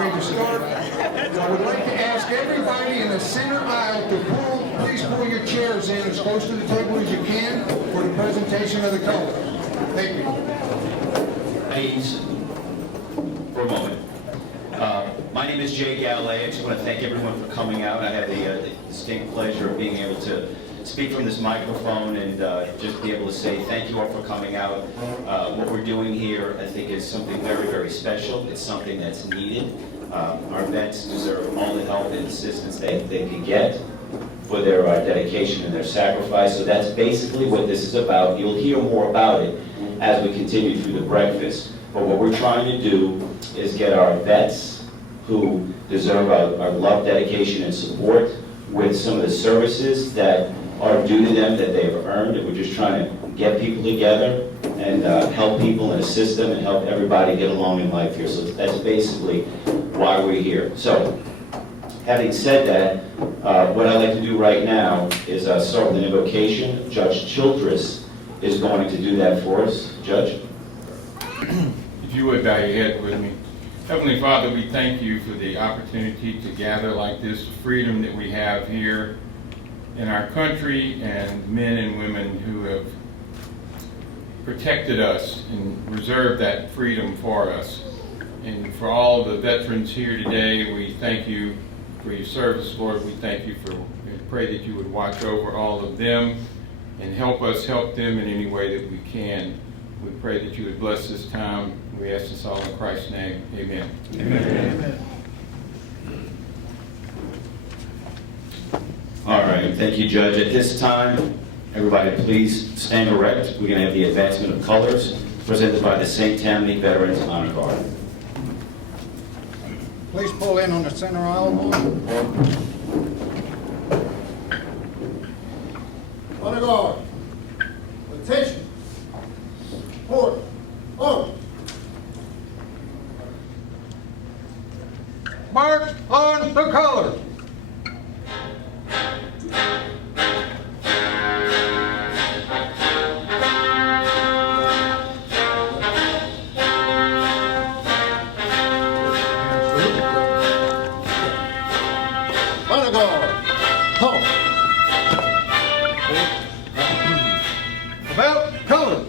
ready to start. I would like to ask everybody in the center aisle to please pull your chairs in as close to the table as you can for the presentation of the colors. Thank you. Please, for a moment. My name is Jay Galley. I just want to thank everyone for coming out. I have the distinct pleasure of being able to speak from this microphone and just be able to say thank you all for coming out. What we're doing here, I think, is something very, very special. It's something that's needed. Our vets deserve all the help and assistance they can get for their dedication and their sacrifice. So that's basically what this is about. You'll hear more about it as we continue through the breakfast. But what we're trying to do is get our vets who deserve our love, dedication, and support with some of the services that are due to them that they've earned. And we're just trying to get people together and help people and assist them and help everybody get along in life here. So that's basically why we're here. So, having said that, what I'd like to do right now is start with an invocation. Judge Childress is going to do that for us. Judge? If you would bow your head with me. Heavenly Father, we thank you for the opportunity to gather like this, the freedom that we have here in our country, and men and women who have protected us and reserved that freedom for us. And for all the veterans here today, we thank you for your service, Lord. We thank you for, we pray that you would watch over all of them and help us help them in any way that we can. We pray that you would bless this time. We ask this all in Christ's name. Amen. Amen. Amen. All right, thank you, Judge. At this time, everybody please stand erect. We're going to have the advancement of colors presented by the St. Tammany Veterans Honor Guard. Please pull in on the center aisle. Honor Guard. Attention. Order. Oh. March on the color. Honor Guard. Halt. About color.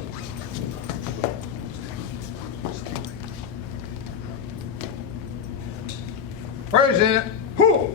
President, who?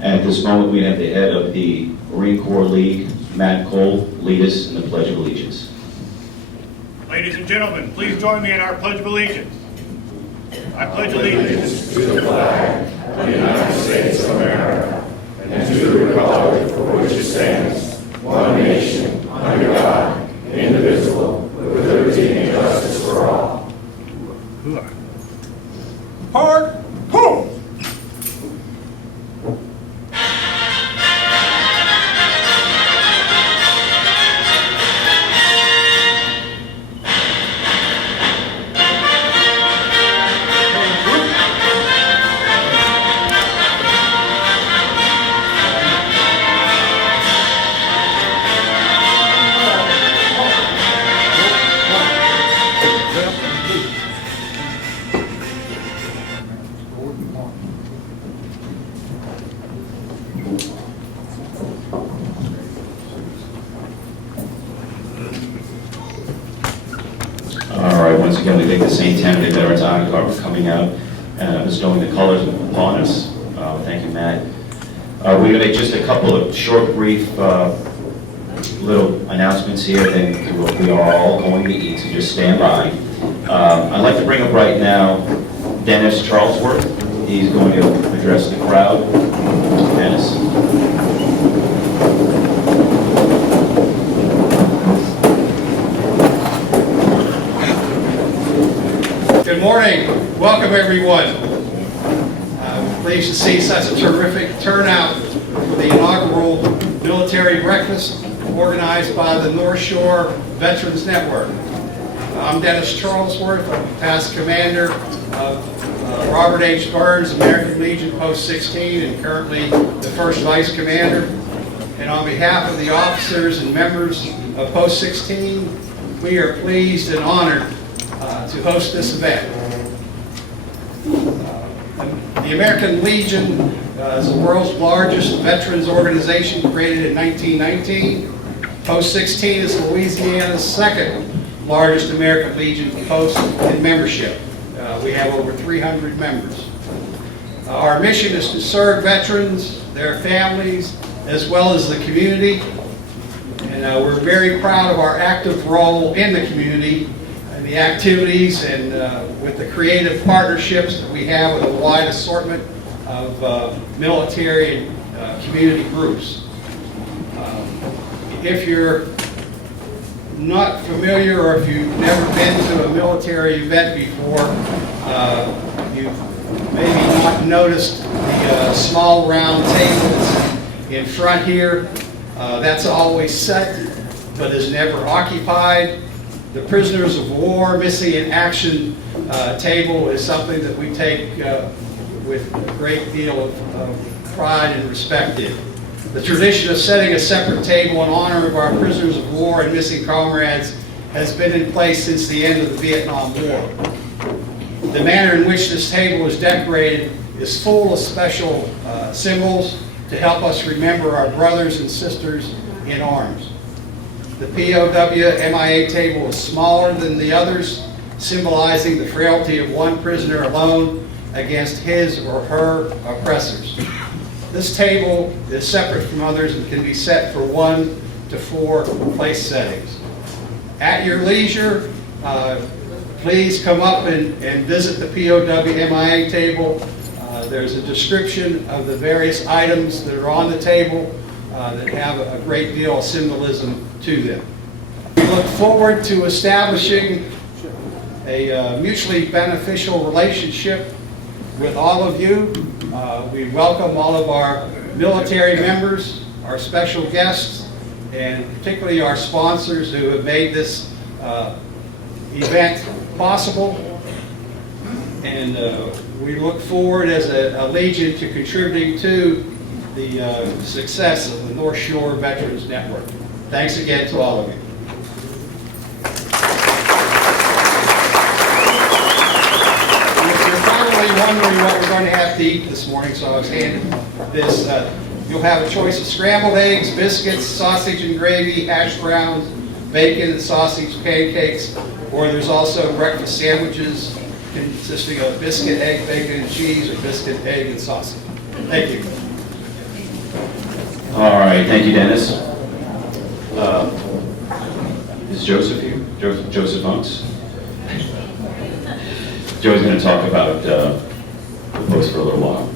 At this moment, we have the head of the Marine Corps League, Matt Cole, lead us in the Pledge of Allegiance. Ladies and gentlemen, please join me in our Pledge of Allegiance. I pledge allegiance to the flag of the United States of America and to the republic for which it stands, one nation, under God, indivisible, with liberty and justice for all. Hard, pull! again, we thank the St. Tammany Veterans Honor Guard for coming out and bestowing the colors upon us. Thank you, Matt. We're going to make just a couple of short, brief little announcements here, then we are all going to eat, so just stand by. I'd like to bring up right now Dennis Charlesworth. He's going to address the crowd. Dennis. Good morning. Welcome, everyone. I'm pleased to see such a terrific turnout for the inaugural military breakfast organized by the North Shore Veterans Network. I'm Dennis Charlesworth. I'm past commander of Robert H. Burns, American Legion Post 16, and currently the first vice commander. And on behalf of the officers and members of Post 16, we are pleased and honored to host this event. The American Legion is the world's largest veterans organization, created in 1919. Post 16 is Louisiana's second largest American Legion post in membership. We have over 300 members. Our mission is to serve veterans, their families, as well as the community. And we're very proud of our active role in the community and the activities and with the creative partnerships that we have with a wide assortment of military and community groups. If you're not familiar or if you've never been to a military event before, you've maybe not noticed the small round tables in front here. That's always set but is never occupied. The prisoners of war missing in action table is something that we take with a great deal of pride and respect in. The tradition of setting a separate table in honor of our prisoners of war and missing comrades has been in place since the end of the Vietnam War. The manner in which this table is decorated is full of special symbols to help us remember our brothers and sisters in arms. The POW MIA table is smaller than the others, symbolizing the frailty of one prisoner alone against his or her oppressors. This table is separate from others and can be set for 1 to 4 place settings. At your leisure, please come up and visit the POW MIA table. There's a description of the various items that are on the table that have a great deal of symbolism to them. We look forward to establishing a mutually beneficial relationship with all of you. We welcome all of our military members, our special guests, and particularly our sponsors who have made this event possible. And we look forward as a Legion to contributing to the success of the North Shore Veterans Network. Thanks again to all of you. Wondering what we're going to have to eat this morning, so I was handed this. You'll have a choice of scrambled eggs, biscuits, sausage and gravy, hash browns, bacon and sausage pancakes, or there's also breakfast sandwiches consisting of biscuit, egg, bacon, and cheese, or biscuit, egg, and sausage. Thank you. All right, thank you, Dennis. Is Joseph here? Joseph Hunks? Joe's going to talk about the post for a little while.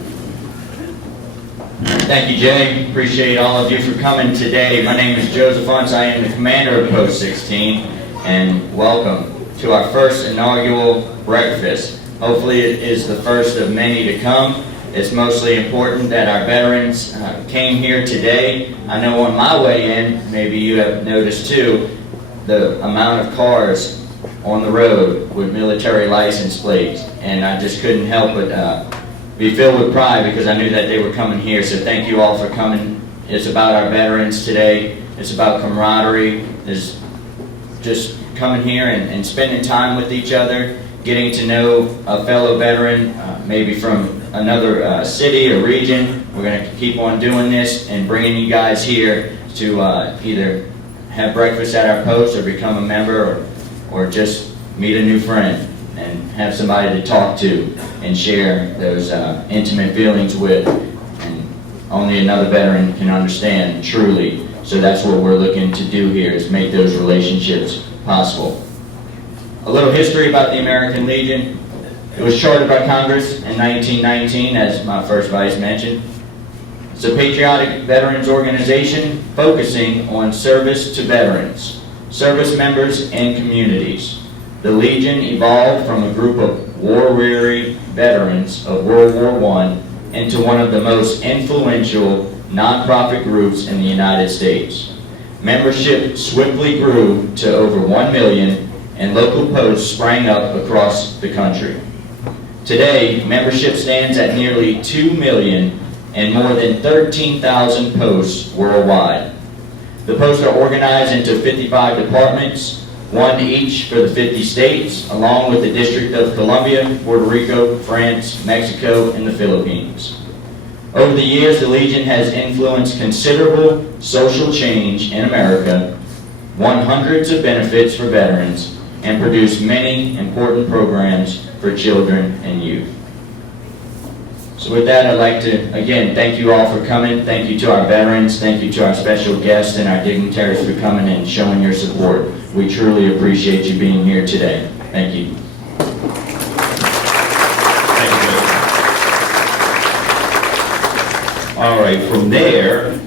Thank you, Jay. Appreciate all of you for coming today. My name is Joseph Hunts. I am the commander of Post 16, and welcome to our first inaugural breakfast. Hopefully it is the first of many to come. It's mostly important that our veterans came here today. I know on my way in, maybe you have noticed too, the amount of cars on the road with military license plates, and I just couldn't help but be filled with pride because I knew that they were coming here. So thank you all for coming. It's about our veterans today. It's about camaraderie. It's just coming here and spending time with each other, getting to know a fellow veteran, maybe from another city or region. We're going to keep on doing this and bringing you guys here to either have breakfast at our post or become a member or just meet a new friend and have somebody to talk to and share those intimate feelings with. And only another veteran can understand truly. So that's what we're looking to do here, is make those relationships possible. A little history about the American Legion. It was chartered by Congress in 1919, as my first vice mentioned. It's a patriotic veterans organization focusing on service to veterans, service members, and communities. The Legion evolved from a group of war-weary veterans of World War I into one of the most influential nonprofit groups in the United States. Membership swiftly grew to over 1 million, and local posts sprang up across the country. Today, membership stands at nearly 2 million and more than 13,000 posts worldwide. The posts are organized into 55 departments, one each for the 50 states, along with the District of Columbia, Puerto Rico, France, Mexico, and the Philippines. Over the years, the Legion has influenced considerable social change in America, won hundreds of benefits for veterans, and produced many important programs for children and youth. So with that, I'd like to, again, thank you all for coming. Thank you to our veterans. Thank you to our special guests and our dignitaries for coming and showing your support. We truly appreciate you being here today. Thank you. All right, from there,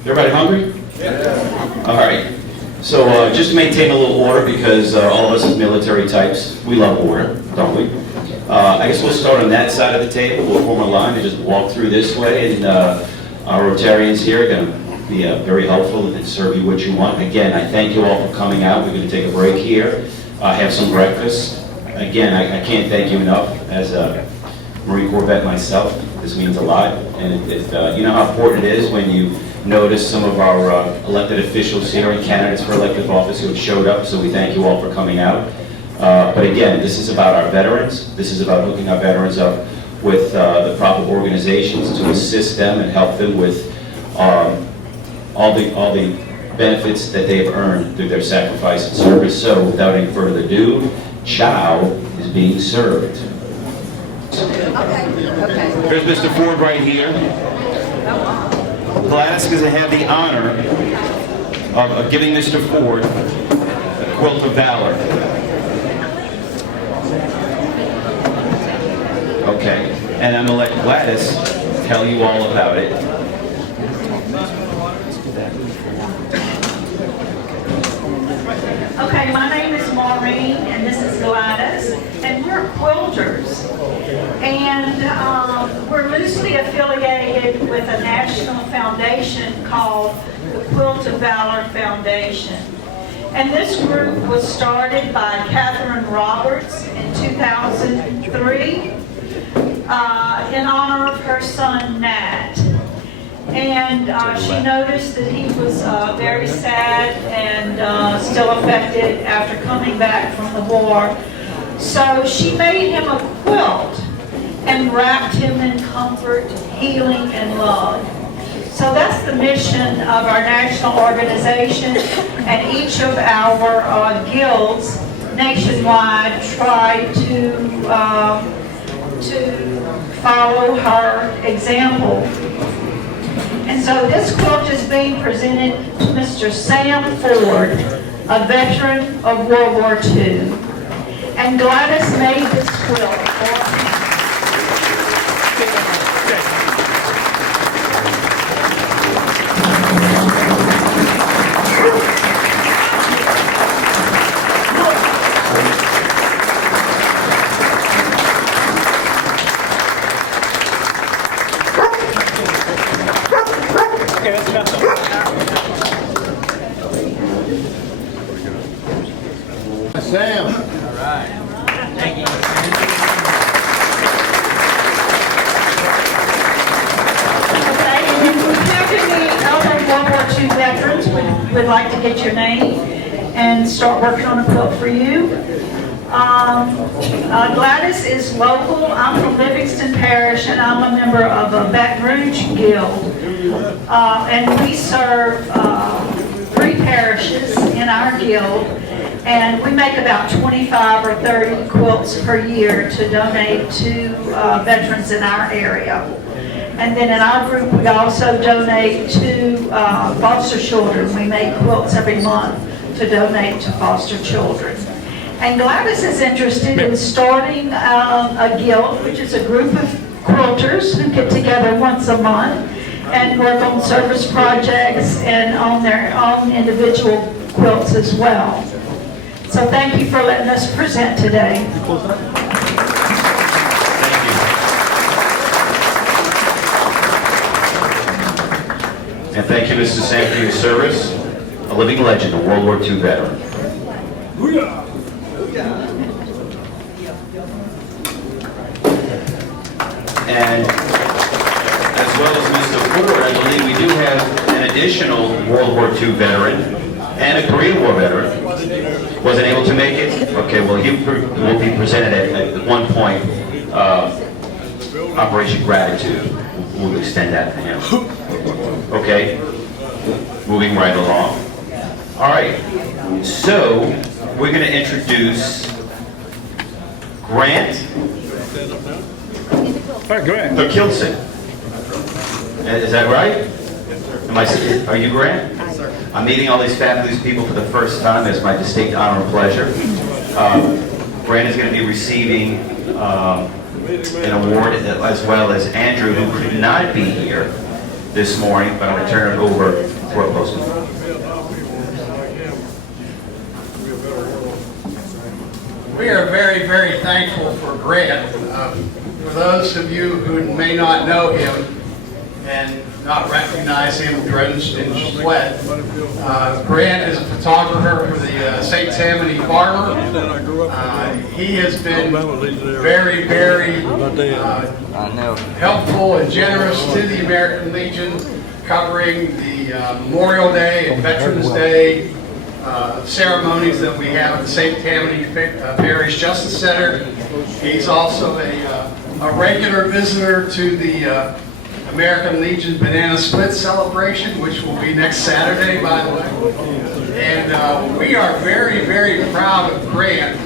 everybody hungry? Yeah. All right. So just to maintain a little order, because all of us as military types, we love order, don't we? I guess we'll start on that side of the table. We'll form a line and just walk through this way, and our Rotarians here are going to be very helpful and serve you what you want. Again, I thank you all for coming out. We're going to take a break here, have some breakfast. Again, I can't thank you enough. As a Marine Corps vet myself, this means a lot, and you know how important it is when you notice some of our elected officials here and candidates for elective office who have showed up, so we thank you all for coming out. But again, this is about our veterans. This is about hooking our veterans up with the proper organizations to assist them and help them with all the benefits that they've earned through their sacrifice and service. So without any further ado, chow is being served. Okay. Here's Mr. Ford right here. Gladys is going to have the honor of giving Mr. Ford a quilt of valor. Okay, and I'm going to let Gladys tell you all about it. Okay, my name is Maureen, and this is Gladys, and we're quilters. And we're loosely affiliated with a national foundation called the Quilt of Valor Foundation. And this group was started by Catherine Roberts in 2003 in honor of her son, Nat. And she noticed that he was very sad and still affected after coming back from the war. So she made him a quilt and wrapped him in comfort, healing, and love. So that's the mission of our national organization, and each of our guilds nationwide try to follow her example. And so this quilt is being presented to Mr. Sam Ford, a veteran of World War II. And Gladys made this quilt for him. Sam. All right. Thank you. Okay, and if we have any other World War II veterans would like to get your name and start working on a quilt for you. Gladys is local. I'm from Livingston Parish, and I'm a member of a Baton Rouge Guild. And we serve 3 parishes in our guild. And we make about 25 or 30 quilts per year to donate to veterans in our area. And then in our group, we also donate to foster children. We make quilts every month to donate to foster children. And Gladys is interested in starting a guild, which is a group of quilters who get together once a month and work on service projects and on their own individual quilts as well. So thank you for letting us present today. And thank you, Mrs. Sam, for your service. A living legend, a World War II veteran. And as well as Mr. Woodward, I believe we do have an additional World War II veteran and a Korean War veteran. Wasn't able to make it? Okay, well, he will be presented at one point, Operation Gratitude. We'll extend that to him. Okay, moving right along. All right, so we're going to introduce Grant Kilson. Is that right? Are you Grant? I'm meeting all these fabulous people for the first time. It's my distinct honor and pleasure. Grant is going to be receiving an award, as well as Andrew, who could not be here this morning, but I'm going to turn it over to our postman. We are very, very thankful for Grant. For those of you who may not know him and not recognize him drenched in sweat, Grant is a photographer for the St. Tammany Farmer. He has been very, very helpful and generous to the American Legion, covering the Memorial Day and Veterans Day ceremonies that we have at the St. Tammany Parish Justice Center. He's also a regular visitor to the American Legion Banana Split celebration, which will be next Saturday, by the way. And we are very, very proud of Grant.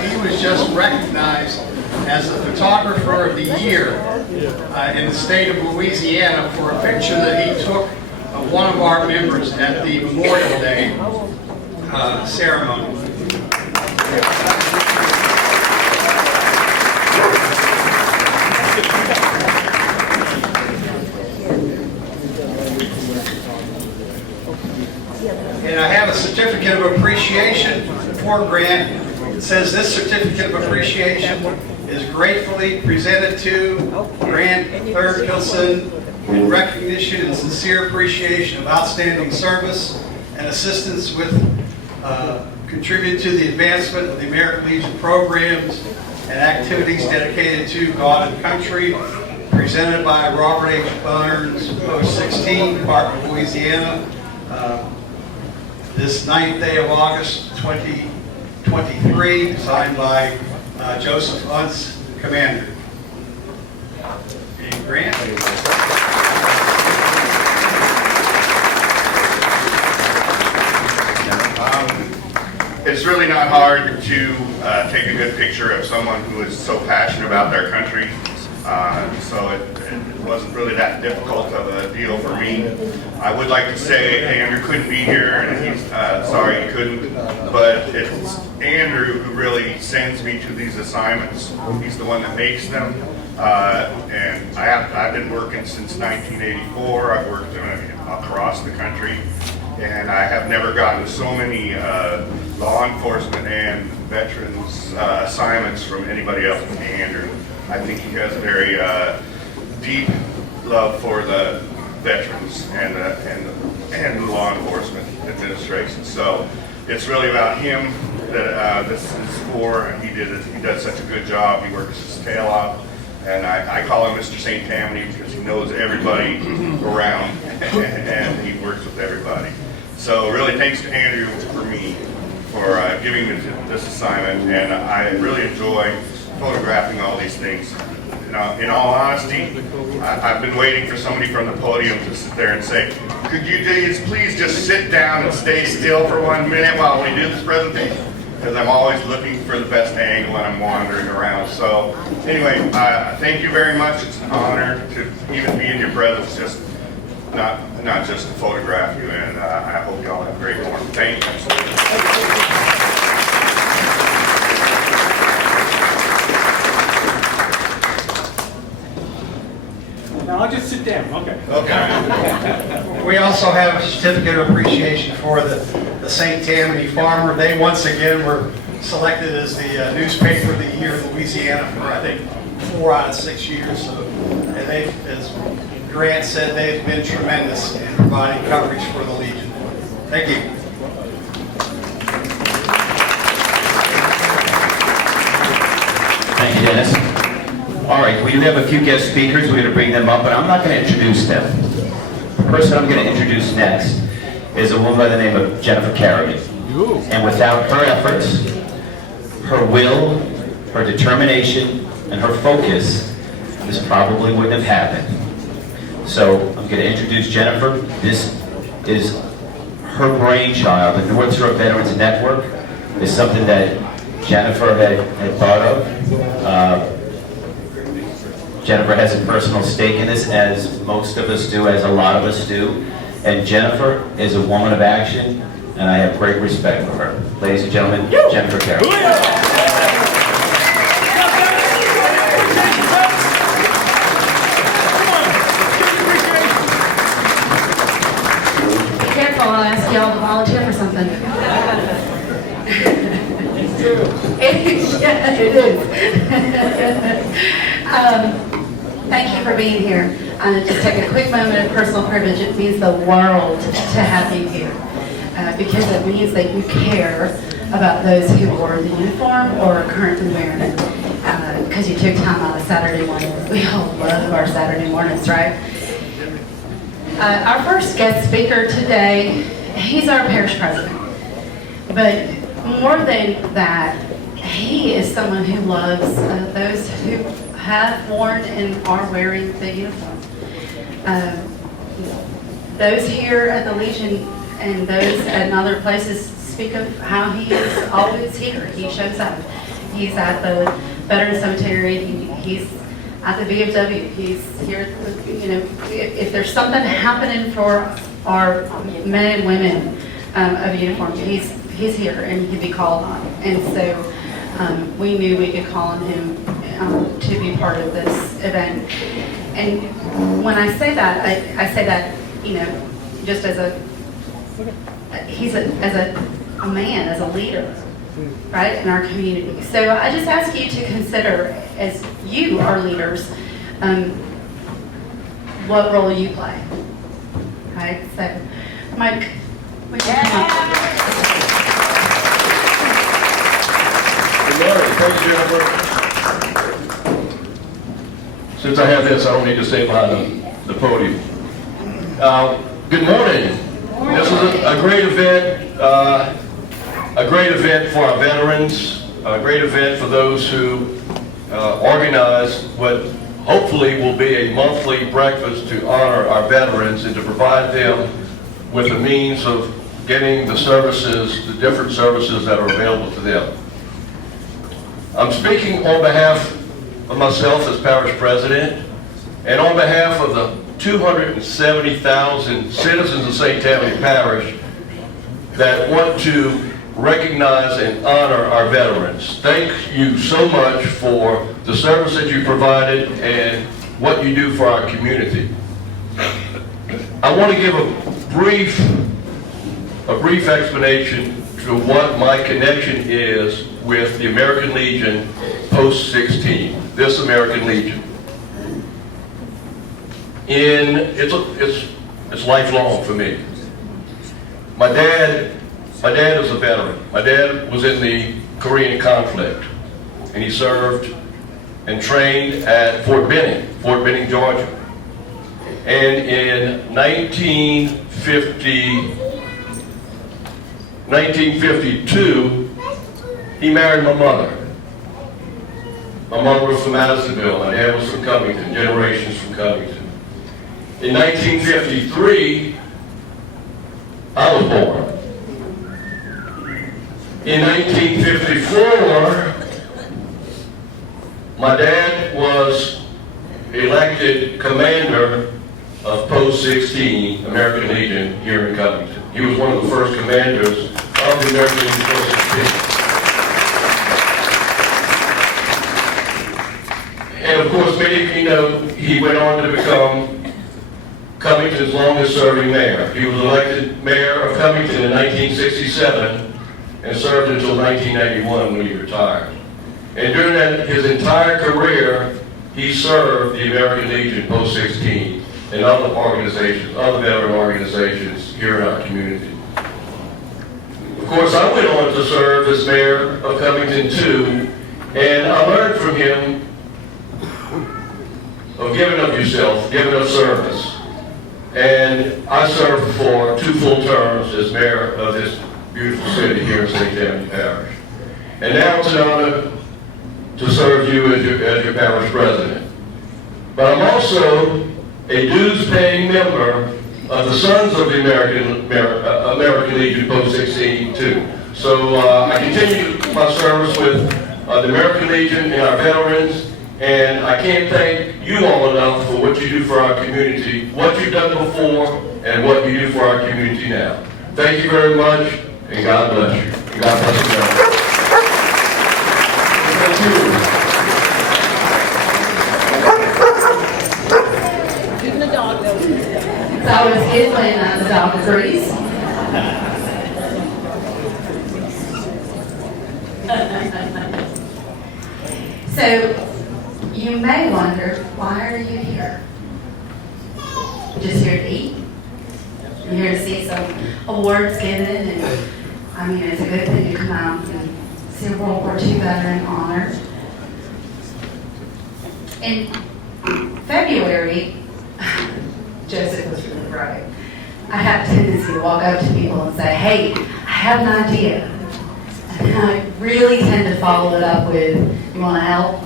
He was just recognized as the Photographer of the Year in the state of Louisiana for a picture that he took of one of our members at the Memorial Day ceremony. And I have a certificate of appreciation for Grant. It says this certificate of appreciation is gratefully presented to Grant Kilson in recognition and sincere appreciation of outstanding service and assistance with contribute to the advancement of the American Legion programs and activities dedicated to God and country, presented by Robert H. Burns, Post 16, Department of Louisiana, this 9th day of August 2023, signed by Joseph Untz, Commander. And Grant. It's really not hard to take a good picture of someone who is so passionate about their country. So it wasn't really that difficult of a deal for me. I would like to say Andrew couldn't be here, and he's sorry he couldn't, but it's Andrew who really sends me to these assignments. He's the one that makes them, and I've been working since 1984. I've worked across the country, and I have never gotten so many law enforcement and veterans assignments from anybody else than Andrew. I think he has a very deep love for the veterans and the law enforcement administration. So it's really about him that this is for, and he does such a good job. He works his tail off, and I call him Mr. St. Tammany because he knows everybody around and he works with everybody. So really thanks to Andrew for me for giving me this assignment, and I really enjoy photographing all these things. In all honesty, I've been waiting for somebody from the podium to sit there and say, could you please just sit down and stay still for 1 minute while we do this presentation? because I'm always looking for the best angle and I'm wandering around. So anyway, thank you very much. It's an honor to even be in your presence, just not just to photograph you, and I hope you all have a great morning. Thank you. Now I'll just sit down, okay. Okay. We also have a certificate of appreciation for the St. Tammany Farmer. They once again were selected as the newspaper of the year in Louisiana for, I think, 4 out of 6 years. So, and they, as Grant said, they've been tremendous in providing coverage for the Legion. Thank you. Thank you, Dennis. All right, we do have a few guest speakers. We're going to bring them up, but I'm not going to introduce them. The person I'm going to introduce next is a woman by the name of Jennifer Carrigan. And without her efforts, her will, her determination, and her focus, this probably wouldn't have happened. So I'm going to introduce Jennifer. This is her brainchild. The Northrop Veterans Network is something that Jennifer had thought of. Jennifer has a personal stake in this, as most of us do, as a lot of us do. And Jennifer is a woman of action, and I have great respect for her. Ladies and gentlemen, Jennifer Carroll. Be careful, I'll ask y'all to volunteer for something. Yeah, it is. Thank you for being here. Just take a quick moment of personal privilege. It means the world to have you here because it means that you care about those who wore the uniform or are currently wearing it because you took time out of Saturday morning. We all love our Saturday mornings, right? Our first guest speaker today, he's our parish president. But more than that, he is someone who loves those who have worn and are wearing the uniform. Those here at the Legion and those at other places speak of how he is always here. He shows up. He's at the Veterans Cemetery. He's at the VFW. He's here. You know, if there's something happening for our men and women of uniform, he's here and he can be called on. And so we knew we could call on him to be part of this event. And when I say that, I say that, you know, just as a man, as a leader, right, in our community. So I just ask you to consider, as you are leaders, what role you play. Right? So, Mike, would you come up? Good morning. Thank you, Jennifer. Since I have this, I don't need to stay behind the podium. Good morning. This is a great event. A great event for our veterans. A great event for those who organize what hopefully will be a monthly breakfast to honor our veterans and to provide them with a means of getting the services, the different services that are available to them. I'm speaking on behalf of myself as parish president and on behalf of the 270,000 citizens of St. Tammany Parish that want to recognize and honor our veterans. Thank you so much for the service that you provided and what you do for our community. I want to give a brief explanation to what my connection is with the American Legion post-16, this American Legion. It's lifelong for me. My dad is a veteran. My dad was in the Korean conflict, and he served and trained at Fort Benning, Georgia. And in 1952, he married my mother. My mother was from Madisonville, my dad was from Covington, generations from Covington. In 1953, I was born. In 1954, my dad was elected commander of Post 16, American Legion, here in Covington. He was one of the first commanders of the American Legion Post 16. And of course, many of you know, he went on to become Covington's longest serving mayor. He was elected mayor of Covington in 1967 and served until 1991 when he retired. And during his entire career, he served the American Legion Post 16 and other organizations, other veteran organizations here in our community. Of course, I went on to serve as mayor of Covington too, and I learned from him of giving of yourself, giving of service. And I served for 2 full terms as mayor of this beautiful city here in St. Tammany Parish. And now it's an honor to serve you as your parish president. But I'm also a dues-paying member of the Sons of the American Legion Post 16 too. So I continue my service with the American Legion and our veterans, and I can't thank you all enough for what you do for our community, what you've done before, and what you do for our community now. Thank you very much, and God bless you. And God bless you all. Even the dog knows it. It's always good when the dog agrees. So, you may wonder, why are you here? Just here to eat? You're here to see some awards given, and I mean, it's a good thing to come out and see a World War II veteran honored. In February, Joseph was really right. I have a tendency to walk up to people and say, hey, I have an idea. And I really tend to follow it up with, you want to help?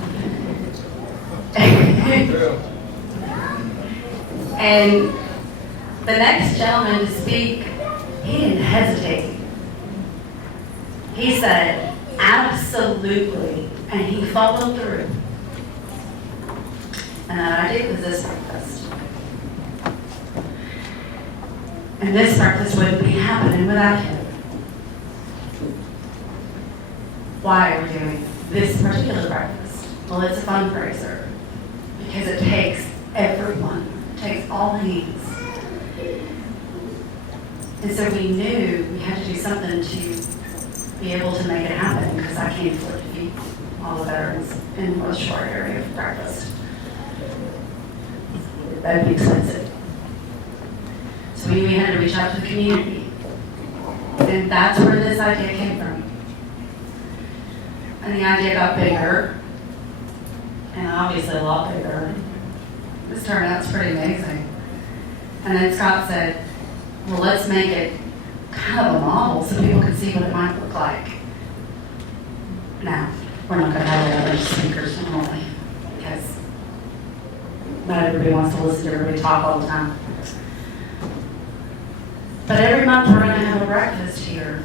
And the next gentleman to speak, he didn't hesitate. He said, absolutely, and he followed through. And that idea was this breakfast. And this breakfast wouldn't be happening without him. Why are we doing this particular breakfast? Well, it's a fundraiser because it takes everyone. It takes all hands. And so we knew we had to do something to be able to make it happen because I can't afford to feed all the veterans in the North Shore area for breakfast. That would be expensive. So we had to reach out to the community. And that's where this idea came from. And the idea got bigger, and obviously a lot bigger. This turnout's pretty amazing. And then Scott said, well, let's make it kind of a model so people can see what it might look like. Now, we're not going to have other speakers normally, because not everybody wants to listen to everybody talk all the time. But every month we're going to have a breakfast here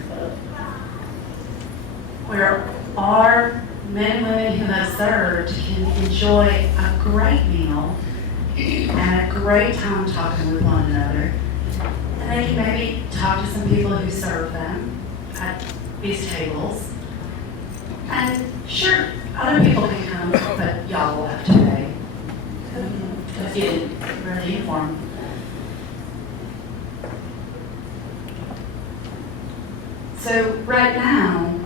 where our men and women who have served can enjoy a great meal and a great time talking with one another. And they can maybe talk to some people who serve them at these tables. And sure, other people can come, but y'all will have to pay. Because you didn't wear the uniform. So right now,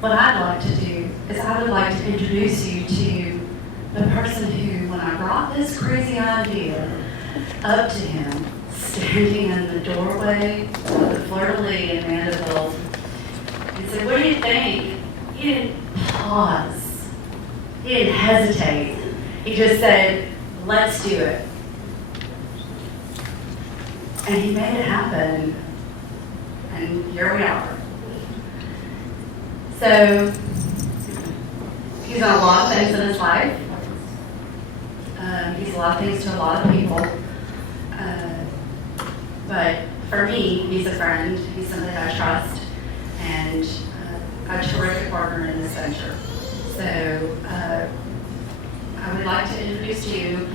what I'd like to do is I would like to introduce you to the person who, when I brought this crazy idea up to him, standing in the doorway of the Fleur-de-Lis in Mandeville, and said, what do you think? He didn't pause. He didn't hesitate. He just said, let's do it. And he made it happen. And here we are. So, he's done a lot of things in his life. He's a lot of things to a lot of people. But for me, he's a friend. He's somebody that I trust. And a terrific partner in this venture. So I would like to introduce to you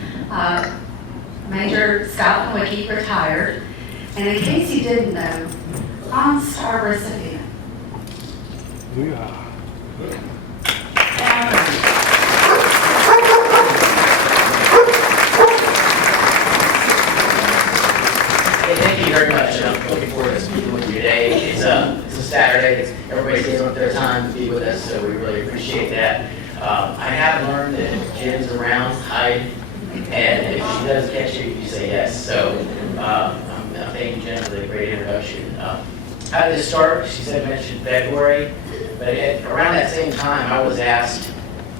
Major Scott Nowicki, retired. And in case you didn't know, on-star recipient. Thank you very much. I'm looking forward to speaking with you today. It's a Saturday. Everybody's taking up their time to be with us, so we really appreciate that. I have learned that if Jen's around, hide, and if she does catch you, you say yes. So I'm thanking Jen for the great introduction. How did this start? She said mentioned February, but around that same time, I was asked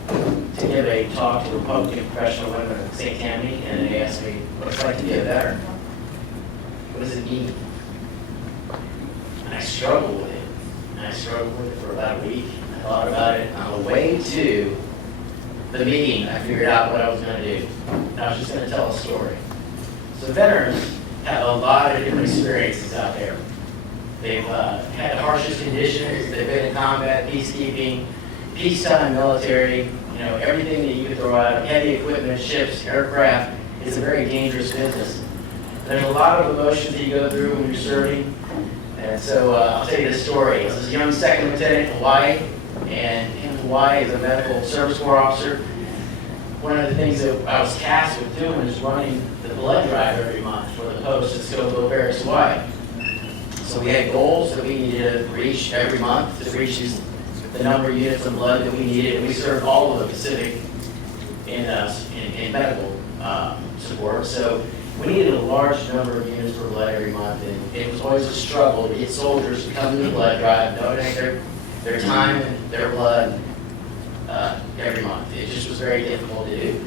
to give a talk to Republican professional women at St. Tammany, and they asked me what it's like to be a veteran. What does it mean? And I struggled with it. And I struggled with it for about a week. I thought about it. On the way to the meeting, I figured out what I was going to do. And I was just going to tell a story. So veterans have a lot of different experiences out there. They've had the harshest conditions. They've been in combat, peacekeeping, peacetime military, everything that you could throw out, heavy equipment, ships, aircraft. It's a very dangerous business. There's a lot of emotions that you go through when you're serving. And so I'll tell you this story. I was a young second lieutenant in Hawaii, and in Hawaii as a medical service corps officer, one of the things that I was tasked with doing is running the blood drive every month for the post at Scoville Barracks, Hawaii. So we had goals that we needed to reach every month to reach the number of units of blood that we needed, and we served all of the Pacific in medical support. So we needed a large number of units for blood every month, and it was always a struggle to get soldiers to come to the blood drive, donate their time and their blood every month. It just was very difficult to do.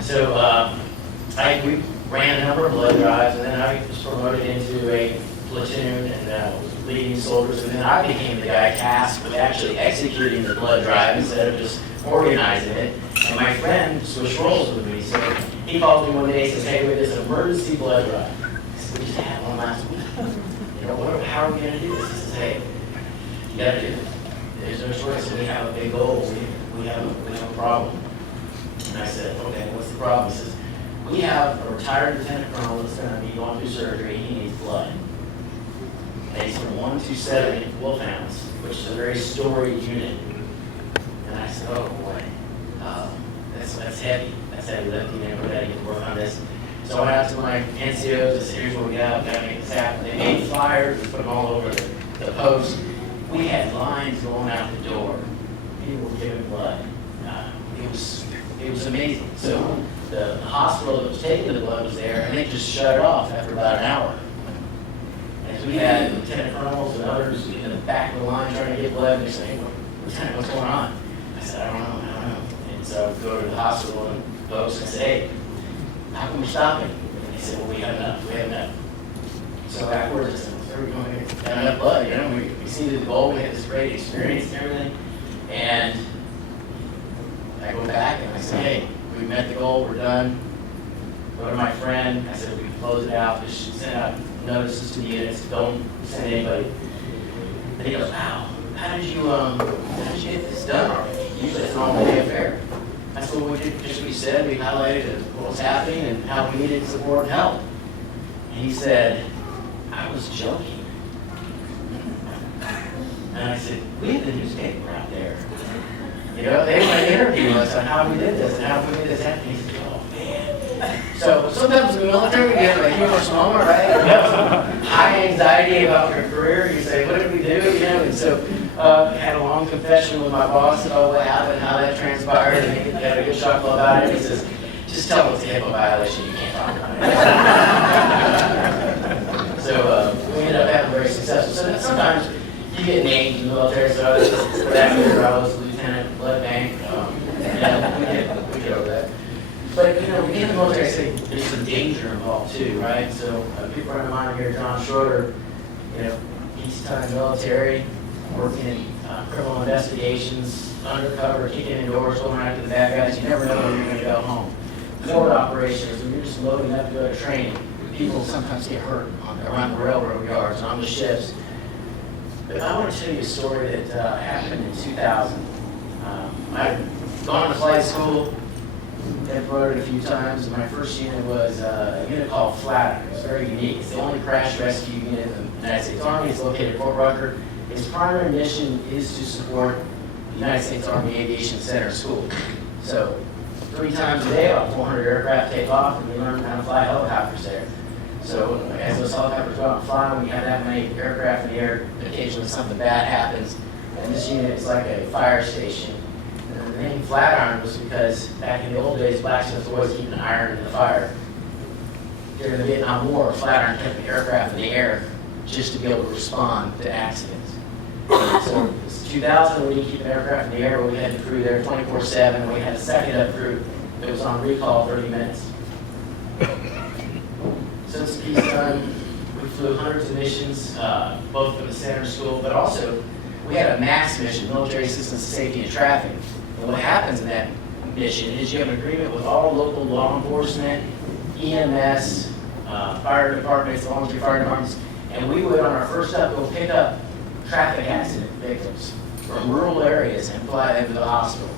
So we ran a number of blood drives, and then I was promoted into a platoon and was leading soldiers, and then I became the guy tasked with actually executing the blood drive instead of just organizing it. And my friend switched roles with me, so he called me one day and says, "Hey, we have this emergency blood drive." I said, "We just had one last week. How are we going to do this?" He says, "Hey, you got to do it. There's no choice. We have a big goal. We have a problem." And I said, "Okay, what's the problem?" He says, "We have a retired lieutenant colonel that's going to be going through surgery. He needs blood. And he's from 127 Wolfhounds, which is a very storied unit." And I said, "Oh boy, that's heavy. That's heavy lifting. We're going to get to work on this." So I went out to my NCOs. I said, "Here's what we got. Got to make this happen." They made flyers. We put them all over the post. We had lines going out the door. People were giving blood. It was amazing. So the hospital that was taking the blood was there, and they just shut it off after about an hour. And we had lieutenant colonels and others in the back of the line trying to get blood, and they said, "Hey, Lieutenant, what's going on?" I said, I don't know. And so I would go to the hospital and folks and say, "Hey, how can we stop him?" And they said, "Well, we have enough. So afterwards, I said, "Well, we're going to get enough blood. We see the goal. We had this great experience and everything." And I go back and I say, "Hey, we met the goal. We're done." Go to my friend. I said, "We can close it out. Just send out notices to the units. Don't send anybody." And he goes, "Wow, how did you get this done already? Usually it's an all-day affair." That's what we did. Just what he said. We highlighted what was happening and how we needed support and help. And he said, "I was joking." And I said, "We have the newspaper out there. They want to interview us on how we did this and how we made this happen." He said, "Oh, man." So sometimes in the military, we have a humorous moment, right? You have some high anxiety about your career. You say, "What did we do?" And so I had a long confession with my boss about what happened, how that transpired, and he had a good chuckle about it. He says, "Just tell us it's a HIPAA violation. You can't talk about it." So we ended up having very successful. So sometimes you get named in the military. So for that year, I was Lieutenant Blood Bank. We get over that. But in the military, I say there's some danger involved too, right? So a good friend of mine here, John Schroeder, peacetime military, working in criminal investigations, undercover, kicking in doors, going after the bad guys. You never know when you're going to go home. Forward operations, when you're just loading up to go to training, people sometimes get hurt around the railroad yards and on the ships. But I want to tell you a story that happened in 2000. I'd gone to flight school, been promoted a few times, and my first unit was a unit called Flatiron. It was very unique. It's the only crash rescue unit in the United States Army. It's located at Fort Rucker. Its primary mission is to support the United States Army Aviation Center School. So 3 times a day, about 400 aircraft take off, and we learn how to fly helicopters there. So as those helicopters go out and fly, when you have that many aircraft in the air, occasionally something bad happens. And this unit is like a fire station. And the name Flatiron was because back in the old days, blacksmiths were always keeping iron in the fire. During the Vietnam War, Flatiron kept the aircraft in the air just to be able to respond to accidents. So it's 2000, we didn't keep an aircraft in the air, we had the crew there 24/7. We had a second up crew that was on recall 30 minutes. Since peacetime, we flew hundreds of missions, both for the center school, but also we had a MAX mission, Military Assistance to Safety and Traffic. And what happens in that mission is you have an agreement with all local law enforcement, EMS, fire departments, volunteer fire departments, and we would, on our first up, go pick up traffic accident victims from rural areas and fly them to the hospital.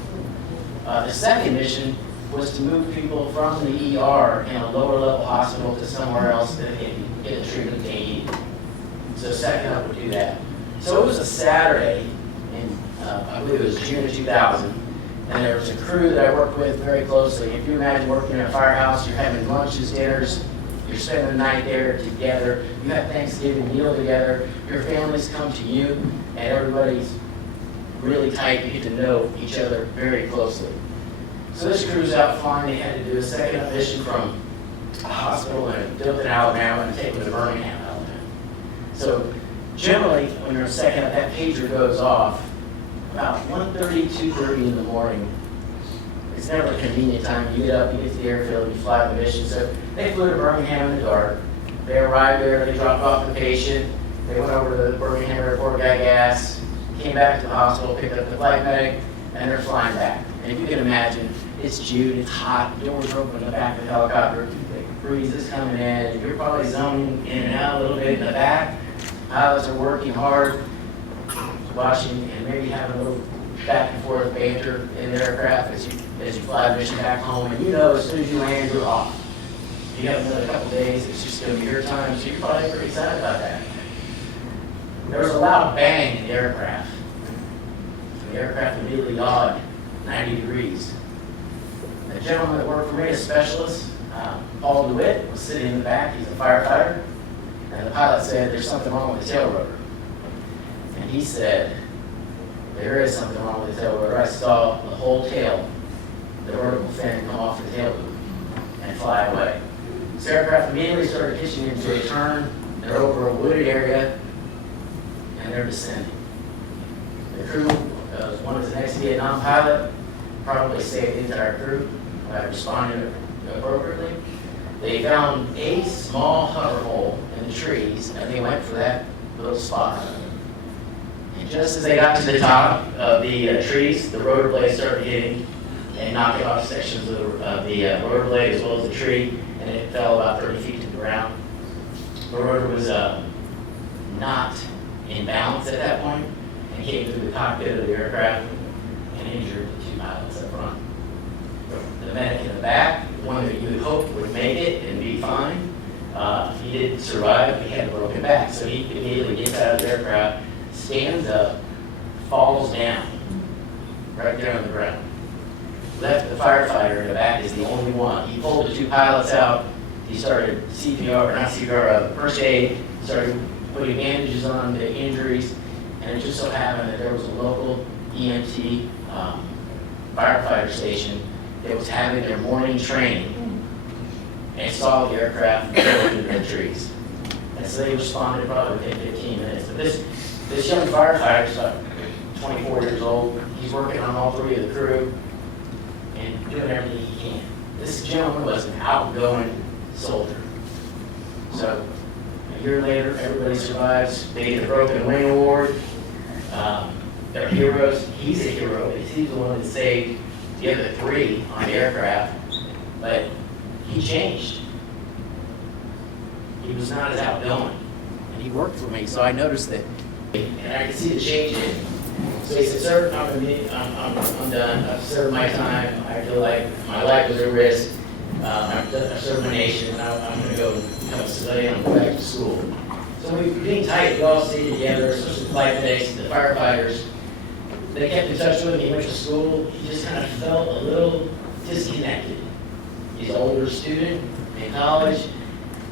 The second mission was to move people from the ER in a lower level hospital to somewhere else that they can get the treatment they need. So second up would do that. So it was a Saturday in, I believe it was June of 2000, and there was a crew that I worked with very closely. If you imagine working in a firehouse, you're having lunches, dinners, you're spending the night there together, you have Thanksgiving meal together, your families come to you, and everybody's really tight. You get to know each other very closely. So this crew's out flying. They had to do a second up mission from a hospital in Covington, Alabama, and take them to Birmingham, Alabama. So generally, when you're second up, that pager goes off about 1:30, 2:30 in the morning. It's never a convenient time. You get up, you get to the airfield, you fly the mission. So they flew to Birmingham in the dark. They arrived there, they dropped off the patient. They went over to the Birmingham airport, got gas, came back to the hospital, picked up the flight medic, and they're flying back. And if you can imagine, it's June, it's hot, doors are open in the back of the helicopter, the breeze is coming in, you're probably zoning in and out a little bit in the back. Pilots are working hard, watching, and maybe having a little back and forth banter in the aircraft as you fly the mission back home. And you know as soon as you land, you're off. You have another couple days, it's just going to be your time, so you're probably pretty excited about that. There was a loud bang in the aircraft. The aircraft immediately yawed 90 degrees. The gentleman that worked for me, a specialist, Paul DeWitt, was sitting in the back. He's a firefighter. And the pilot said, "There's something wrong with the tail rotor." And he said, "There is something wrong with the tail rotor. I saw the whole tail, the vertical fin, come off the tail loop and fly away." This aircraft immediately started pitching into a turn. They're over a wooded area, and they're descending. The crew, one was an ex-Vietnam pilot, probably saved the entire crew by responding appropriately. They found a small hover hole in the trees, and they went for that little spot. And just as they got to the top of the trees, the rotor blade started hitting and knocking off sections of the rotor blade as well as the tree, and it fell about 30 feet to the ground. The rotor was not in balance at that point and came through the cockpit of the aircraft and injured the 2 pilots up front. The medic in the back, the one that you would hope would make it and be fine, he didn't survive. He had a broken back, so he immediately gets out of the aircraft, stands up, falls down right there on the ground. Left the firefighter in the back is the only one. He pulled the 2 pilots out. He started CPR, or not CPR, first aid, started putting bandages on the injuries, and it just so happened that there was a local EMT firefighter station that was having their morning training and saw the aircraft going into the trees. And so they responded probably within 15 minutes. But this young firefighter is about 24 years old. He's working on all 3 of the crew and doing everything he can. This gentleman was an outgoing soldier. So a year later, everybody survives. They get the Broken Wing Award. They're heroes. He's a hero. He's the one that saved the other 3 on the aircraft. But he changed. He was not as outgoing. And he worked for me. So I noticed that And I could see the change in him. So he said, sir, I'm done. I've served my time. I feel like my life was at risk. I've served my nation, and I'm going to go become a civilian and go back to school. So we became tight. We all stayed together, especially the flight medics, the firefighters. They kept in touch with him. He went to school. He just kind of felt a little disconnected. He's an older student in college.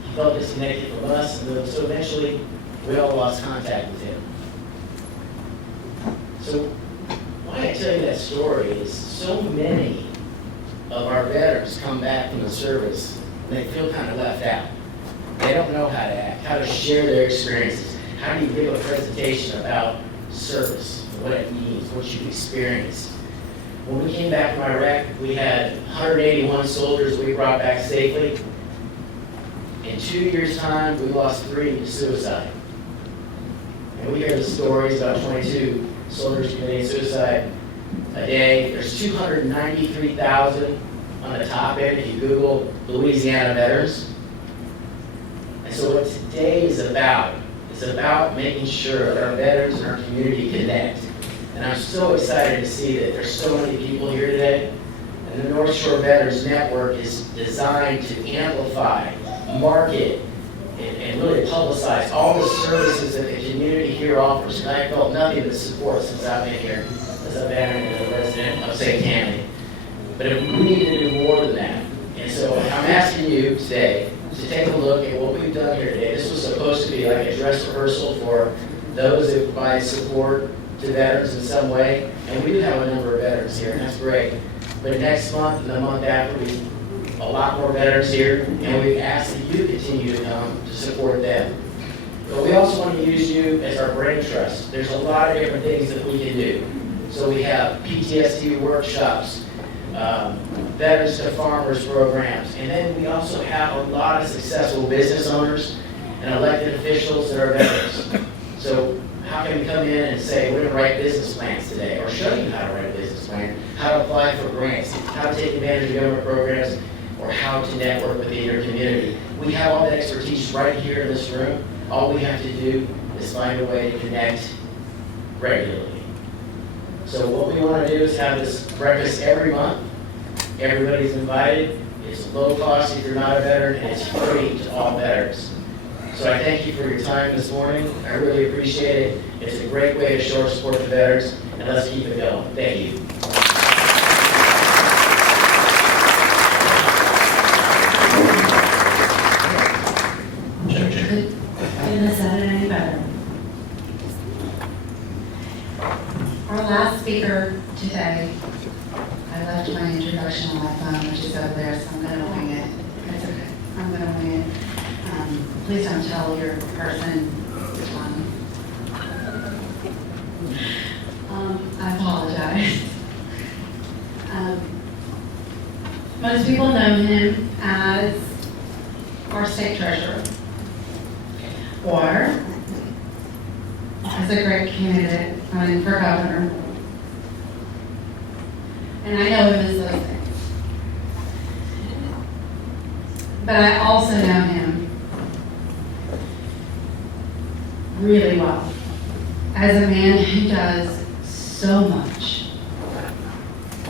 He felt disconnected from us, and so eventually we all lost contact with him. So why I tell you that story is so many of our veterans come back from the service and they feel kind of left out. They don't know how to act, how to share their experiences. How do you give a presentation about service, what it means, what you've experienced? When we came back from Iraq, we had 181 soldiers we brought back safely. In 2 years' time, we lost 3 to suicide. And we hear the stories about 22 soldiers committing suicide a day. There's 293,000 on the top end if you Google Louisiana veterans. And so what today is about making sure that our veterans and our community connect. And I'm so excited to see that there's so many people here today. And the North Shore Veterans Network is designed to amplify, market, and really publicize all the services that the community here offers. And I felt nothing but support since I've been here as a veteran and a resident of St. Tammany. But we need to do more than that. And so I'm asking you today to take a look at what we've done here today. This was supposed to be like a dress rehearsal for those that provide support to veterans in some way. And we do have a number of veterans here, and that's great. But next month and the month after, we a lot more veterans here, and we ask that you continue to come to support them. But we also want to use you as our brain trust. There's a lot of different things that we can do. So we have PTSD workshops, Veterans to Farmers programs, and then we also have a lot of successful business owners and elected officials that are veterans. So how can we come in and say, we're going to write business plans today, or show you how to write a business plan, how to apply for grants, how to take advantage of government programs, or how to network within your community. We have all that expertise right here in this room. All we have to do is find a way to connect regularly. So what we want to do is have this breakfast every month. Everybody's invited. It's low cost if you're not a veteran, and it's free to all veterans. So I thank you for your time this morning. I really appreciate it. It's a great way to show our support to veterans, and let's keep it going. Thank you. Couldn't have said it any better. Our last speaker today, I left my introduction on my phone, which is over there, so I'm going to wing it. It's okay. I'm going to wing it. Please don't tell your person. I apologize. Most people know him as our state treasurer, or as a great candidate running for governor. And I know him as those things. But I also know him really well as a man who does so much,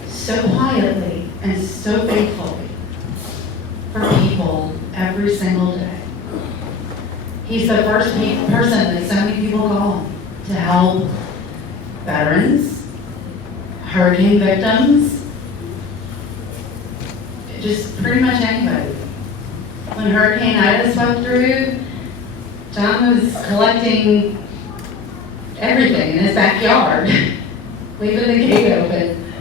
so quietly and so faithfully for people every single day. He's the first person that so many people call to help veterans, hurricane victims, just pretty much anybody. When Hurricane Ida swept through, John was collecting everything in his backyard, leaving the gate open.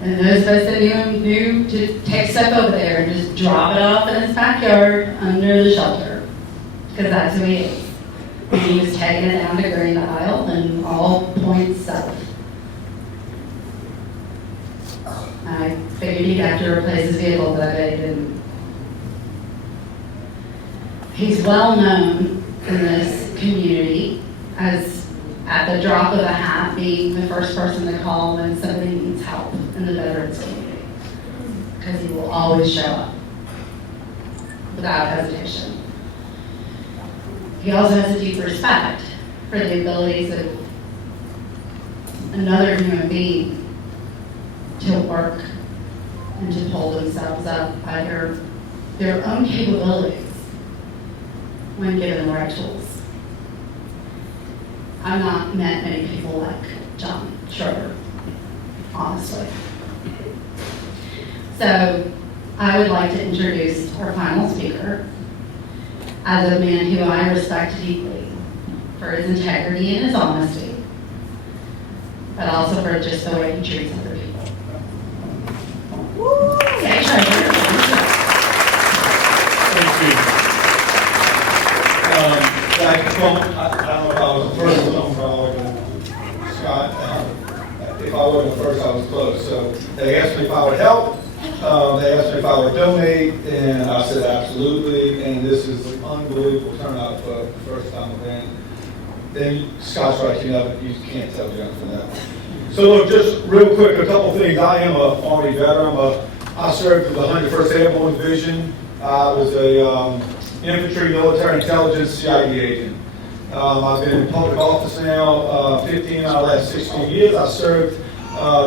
And those of us that knew him knew to take a step over there and just drop it off in his backyard under the shelter, because that's who he is. And he was taking it down to Green Isle and all points south. I figured he'd have to replace his vehicle, but I bet he didn't. He's well known in this community as, at the drop of a hat, being the first person to call when somebody needs help in the veterans community, because he will always show up without hesitation. He also has a deep respect for the abilities of another human being to work and to pull themselves up by their own capabilities when given the right tools. I've not met many people like John Schroeder, honestly. So I would like to introduce our final speaker as a man who I respect deeply for his integrity and his honesty, but also for just the way he treats other people. Woo! Thank you. I don't know if I was the first one from Scott. If I wasn't the first, I was close. So they asked me if I would help. They asked me if I would donate, and I said absolutely. And this is an unbelievable turnout for the first time event. Then Scott's right, you can't tell Jennifer that. So look, just real quick, a couple things. I am a Army veteran. I served with the 101st Airborne Division. I was a infantry military intelligence CID agent. I've been in public office now 15 out of the last 16 years. I served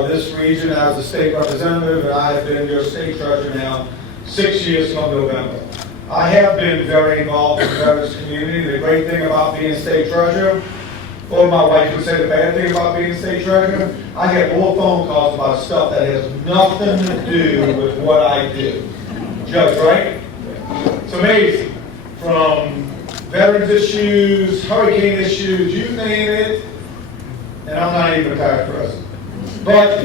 this region as a state representative, and I have been your state treasurer now 6 years come November. I have been very involved in the veterans community. The great thing about being state treasurer, or my wife would say the bad thing about being state treasurer, I get more phone calls about stuff that has nothing to do with what I do. Judge, right? It's amazing. From veterans issues, hurricane issues, you name it, and I'm not even a past president. But,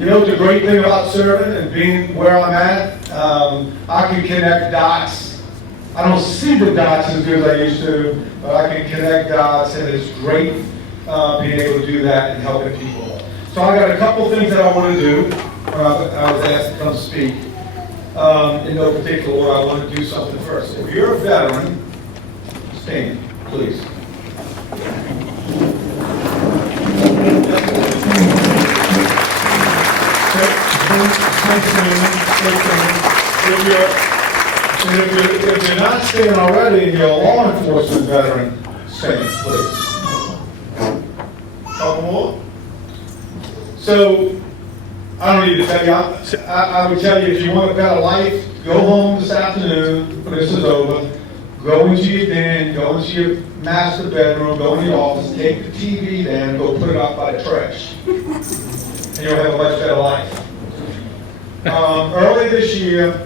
the great thing about serving and being where I'm at, I can connect dots. I don't see the dots as good as I used to, but I can connect dots, and it's great being able to do that and helping people. So I got a couple things that I want to do when I was asked to come speak. In no particular order, I want to do something first. If you're a veteran, stand, please. If you're not staying already and you're a law enforcement veteran, stand, please. Couple more. So, I don't need to tell you. I would tell you, if you want a better life, go home this afternoon when this is over. Go into your den, go into your master bedroom, go in your office, take the TV down, and go put it out by the trash. And you'll have a much better life. Early this year,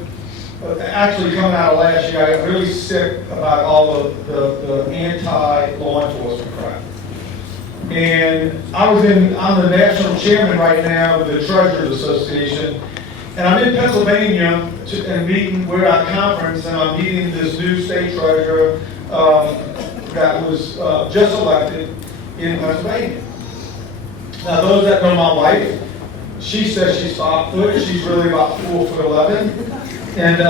actually coming out of last year, I got really sick about all of the anti-law enforcement crap. And I'm the national chairman right now with the Treasurers Association, and I'm in Pennsylvania and meeting, we're at a conference, and I'm meeting this new state treasurer that was just elected in Pennsylvania. Now, those that know my wife, she says she's 5 foot, she's really about 4'11", and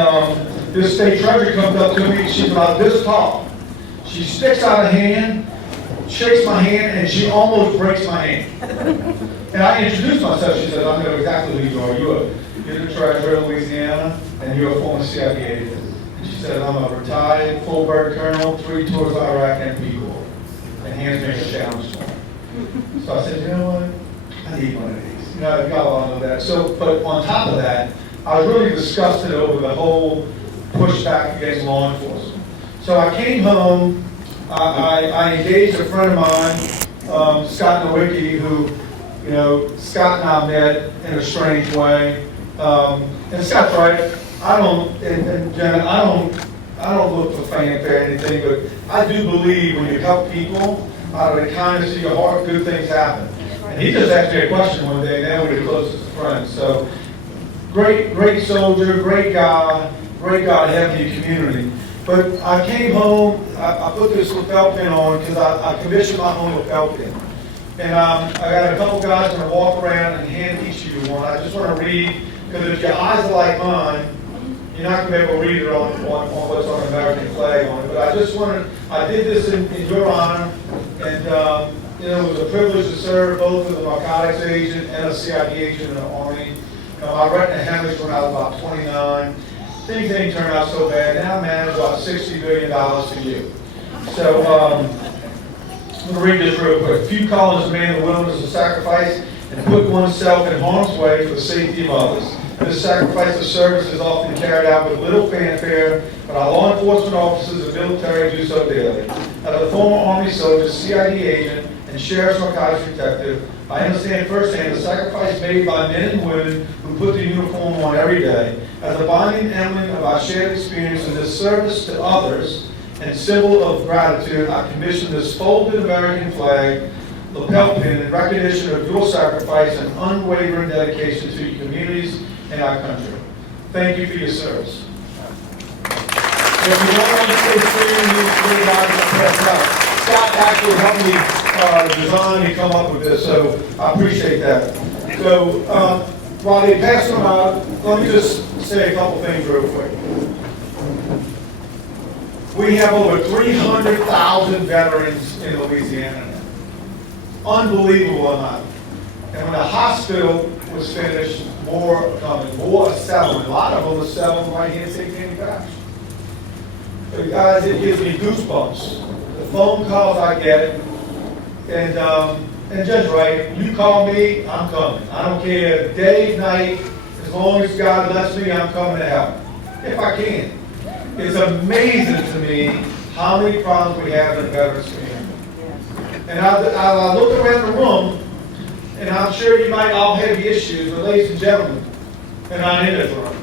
this state treasurer comes up to me, she's about this tall. She sticks out a hand, shakes my hand, and she almost breaks my hand. And I introduced myself. She said, I know exactly who you are. You're the treasurer of Louisiana, and you're a former CID agent. And she said, I'm a retired full-bird colonel, 3 tours of Iraq and people. And hands me a challenge for me. So I said, you know what? I need one of these. You know, y'all all know that. So, but on top of that, I was really disgusted over the whole pushback against law enforcement. So I came home. I engaged a friend of mine, Scott Nowicki, who, Scott and I met in a strange way. And Scott's right. I don't look for fanfare or anything, but I do believe when you help people out of the kindness of your heart, good things happen. And he just asked me a question one day, and now we're the closest friends. So great soldier, great guy to have in your community. But I came home, I put this lapel pin on because I commissioned my own lapel pin. And I got a couple guys going to walk around and hand each of you one. I just want to read, because if your eyes are like mine, you're not going to be able to read it on what's on the American flag on it. But I did this in your honor, and it was a privilege to serve both as a narcotics agent and a CID agent in the Army. My retina hemorrhage when I was about 29. Things didn't turn out so bad. Now I manage about $60 billion for you. So I'm going to read this real quick. Few call this man the willingness to sacrifice and put oneself in harm's way for the safety of others. This sacrifice of service is often carried out with little fanfare, but our law enforcement officers and military do so daily. As a former Army soldier, CID agent, and Sheriff's Narcotics detective, I understand firsthand the sacrifice made by men and women who put the uniform on every day. As a binding emblem of our shared experience in this service to others and symbol of gratitude, I commission this folded American flag lapel pin in recognition of your sacrifice and unwavering dedication to your communities and our country. Thank you for your service. If you don't want to stay free, you need to press out. Scott actually helped me design and come up with this, so I appreciate that. So while they pass them out, let me just say a couple things real quick. We have over 300,000 veterans in Louisiana now. Unbelievable amount. And when the hospital was finished, more coming, more are selling. A lot of them are selling right here in St. Manufacturing. But guys, it gives me goosebumps. The phone calls I get, and Judge Wright, you call me, I'm coming. I don't care day, night, as long as God lets me, I'm coming to help, if I can. It's amazing to me how many problems we have in the veterans community. And I look around the room, and I'm sure you might all have issues, but ladies and gentlemen, they're not in this room.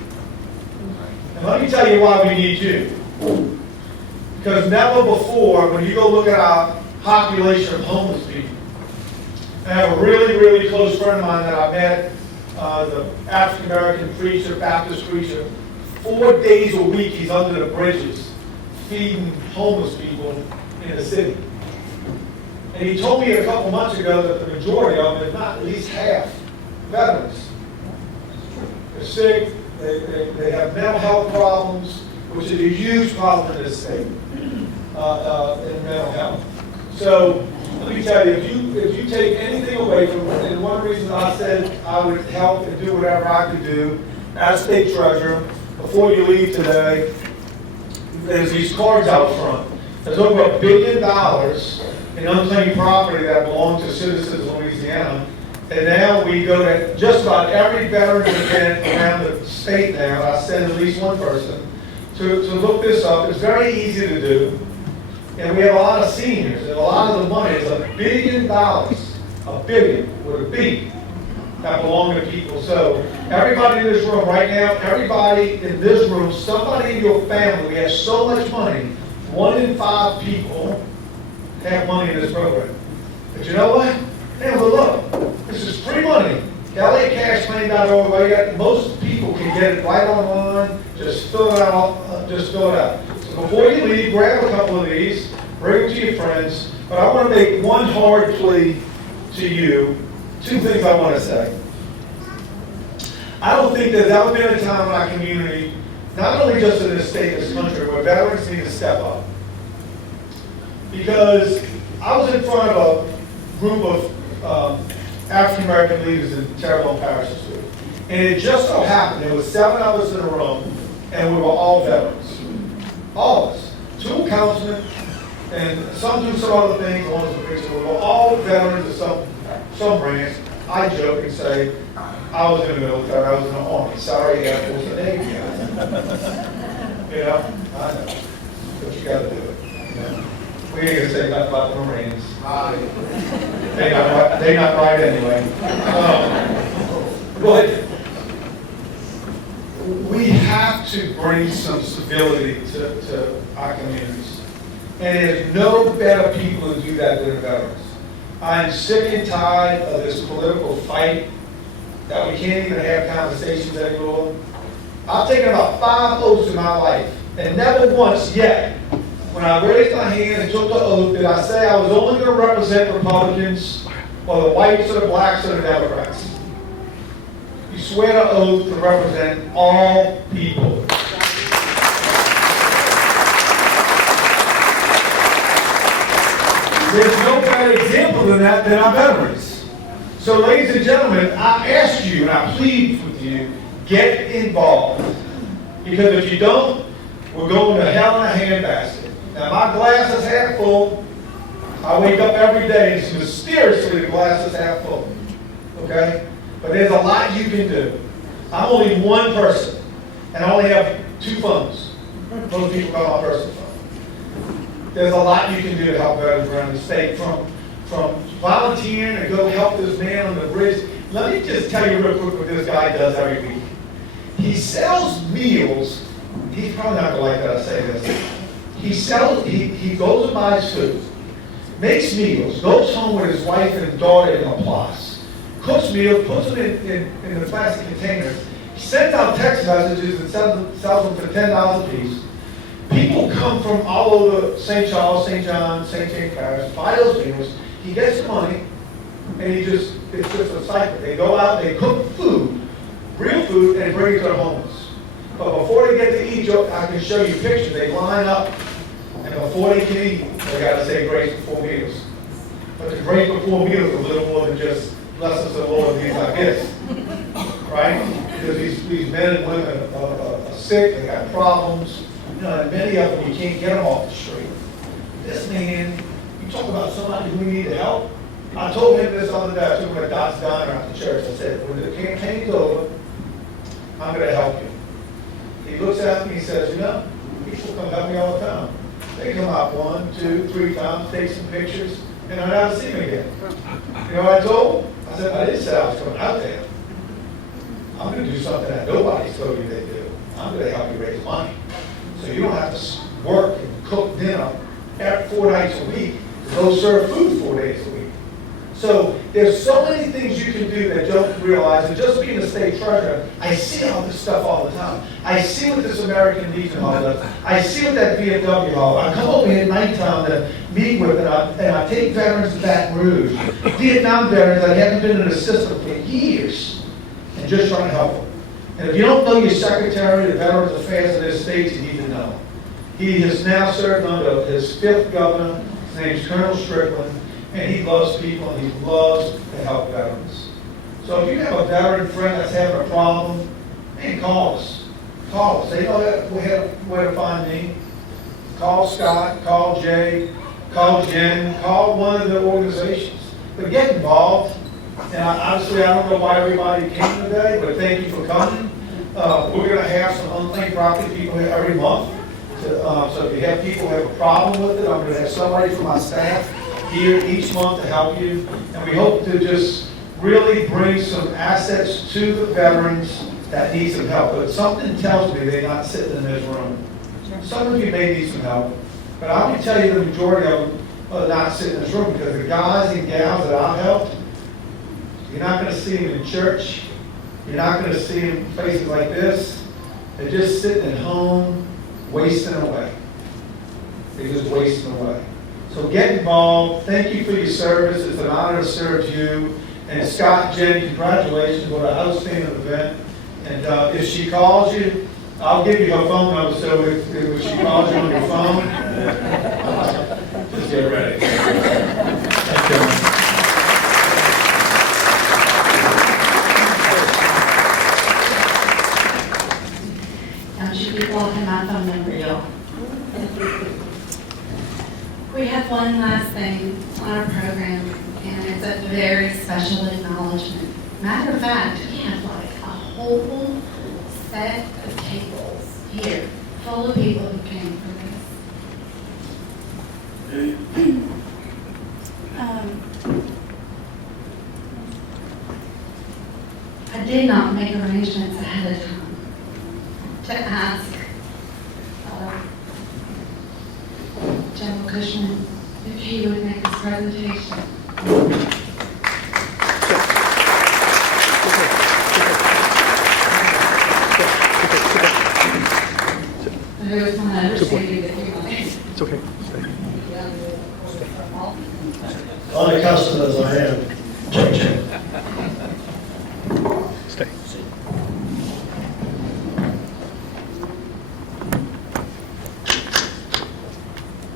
And let me tell you why we need you. Because never before, when you go look at our population of homeless people, I have a really, really close friend of mine that I met, the African-American preacher, Baptist preacher. 4 days a week he's under the bridges feeding homeless people in the city. And he told me a couple months ago that the majority of them, if not at least half, veterans. They're sick, they have mental health problems, which is a huge problem in this state, in mental health. So let me tell you, if you take anything away from it, and one reason I said I would help and do whatever I could do as state treasurer, before you leave today, there's these cards out front. There's over $1 billion in unclaimed property that belongs to citizens of Louisiana. And now we go to just about every veteran event around the state now. I send at least one person to look this up. It's very easy to do. And we have a lot of seniors, and a lot of the money is $1 billion, $1 billion with a B, that belong to people. So everybody in this room right now, everybody in this room, somebody in your family, we have so much money, 1 in 5 people have money in this program. But you know what? Hey, well, look, this is free money. LACashmoney.org. Most people can get it right online. Just fill it out. Just fill it out. So before you leave, grab a couple of these, bring them to your friends. But I want to make one hard plea to you. 2 things I want to say. I don't think there's ever been a time in our community, not only just in this state, this country, where veterans need to step up. Because I was in front of a group of African-American leaders in Terrebonne Parish this week. And it just so happened, there were 7 of us in a room, and we were all veterans. All of us. 2 councilmen, and some do some other things, one is a preacher. We were all veterans of some branch. I joke and say, I was in the military, I was in the Army. Sorry, Air Force and Navy. You know, I know. But you got to do it. You know? We ain't going to say nothing about the Marines. They're not right anyway. But we have to bring some civility to our communities. And there's no better people to do that than veterans. I'm sick and tired of this political fight that we can't even have conversations anymore. I've taken about 5 oaths in my life, and never once yet, when I raised my hand and took the oath, did I say I was only going to represent Republicans or the whites or the blacks or the Democrats. You swear to oath to represent all people. There's no better example than that than our veterans. So ladies and gentlemen, I ask you and I plead with you, get involved. Because if you don't, we're going to hell in a handbasket. Now my glass is half full. I wake up every day and mysteriously the glass is half full. Okay? But there's a lot you can do. I'm only one person, and I only have 2 phones. Most people call my personal phone. There's a lot you can do to help veterans around the state, from volunteering to go help this man on the bridge. Let me just tell you real quick what this guy does every week. He sells meals. He's probably not going to like that I say this. He goes and buys food, makes meals, goes home with his wife and daughter in a plus, cooks meals, puts them in the plastic containers, sends out text messages and sells them for $10 a piece. People come from all over St. Charles, St. John, St. James Parish, buy those meals. He gets the money, and it's just a cycle. They go out, they cook food, real food, and bring it to the homeless. But before they get to eat, I can show you pictures. They line up, and before they can eat, they got to say grace before meals. But the grace before meals is a little more than just blessings of the Lord and things like this, right? Because these men and women are sick, they got problems, and many of them you can't get them off the street. This man, you talk about somebody who needed help. I told him this other day. I took him to Dot's Diner at the church. I said, when the campaign's over, I'm going to help you. He looks at me and he says, people come help me all the time. They come out 1, 2, 3 times, take some pictures, and I never see them again. You know what I told him? I said, I didn't say I was coming out there. I'm going to do something that nobody's told you they do. I'm going to help you raise money. So you don't have to work and cook dinner 4 nights a week to go serve food 4 days a week. So there's so many things you can do that you don't realize. And just being a state treasurer, I see all this stuff all the time. I see what this American Legion Hall does. I see what that VFW Hall. I come over here at nighttime to meet with, and I take veterans to Baton Rouge, Vietnam veterans that haven't been in the system for years, and just trying to help them. And if you don't know your Secretary of Veterans Affairs in this state, you need to know. He has now served under his 5th governor. His name is Colonel Strickland. And he loves people, and he loves to help veterans. So if you have a veteran friend that's having a problem, man, call us. Call us. They know where to find me. Call Scott, call Jay, call Jen, call one of the organizations. But get involved. And obviously, I don't know why everybody came today, but thank you for coming. We're going to have some unclaimed property people here every month. So if you have people who have a problem with it, I'm going to have somebody from my staff here each month to help you. And we hope to just really bring some assets to the veterans that need some help. But something tells me they're not sitting in this room. Some of you may need some help. But I can tell you the majority of them are not sitting in this room, because the guys and gals that I've helped, you're not going to see them in church. You're not going to see them in places like this. They're just sitting at home, wasting away. They're just wasting away. So get involved. Thank you for your service. It's an honor to serve you. And Scott, Jen, congratulations for an outstanding event. And if she calls you, I'll give you her phone number. So if she calls you on your phone, just get ready. Thank you. Should be walking my phone number, y'all. We have one last thing on our program, and it's a very special acknowledgement. Matter of fact, we have like a whole set of tables here full of people who came for this. I did not make arrangements ahead of time to ask General Cushman if he would make his presentation. It was my understanding that he wanted. It's okay. Unaccustomed as I am. Stay.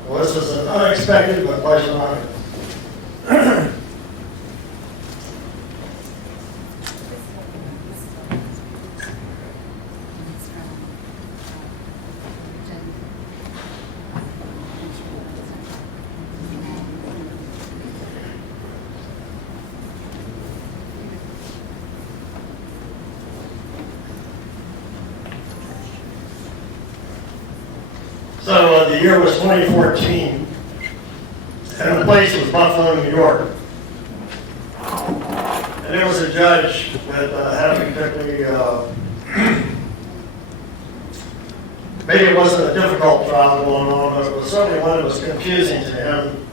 Well, this is an unexpected but quite an honor. So the year was 2014, and the place was Buffalo, New York. And there was a judge that had a particularly, maybe it wasn't a difficult trial going on, but it was certainly one that was confusing to him.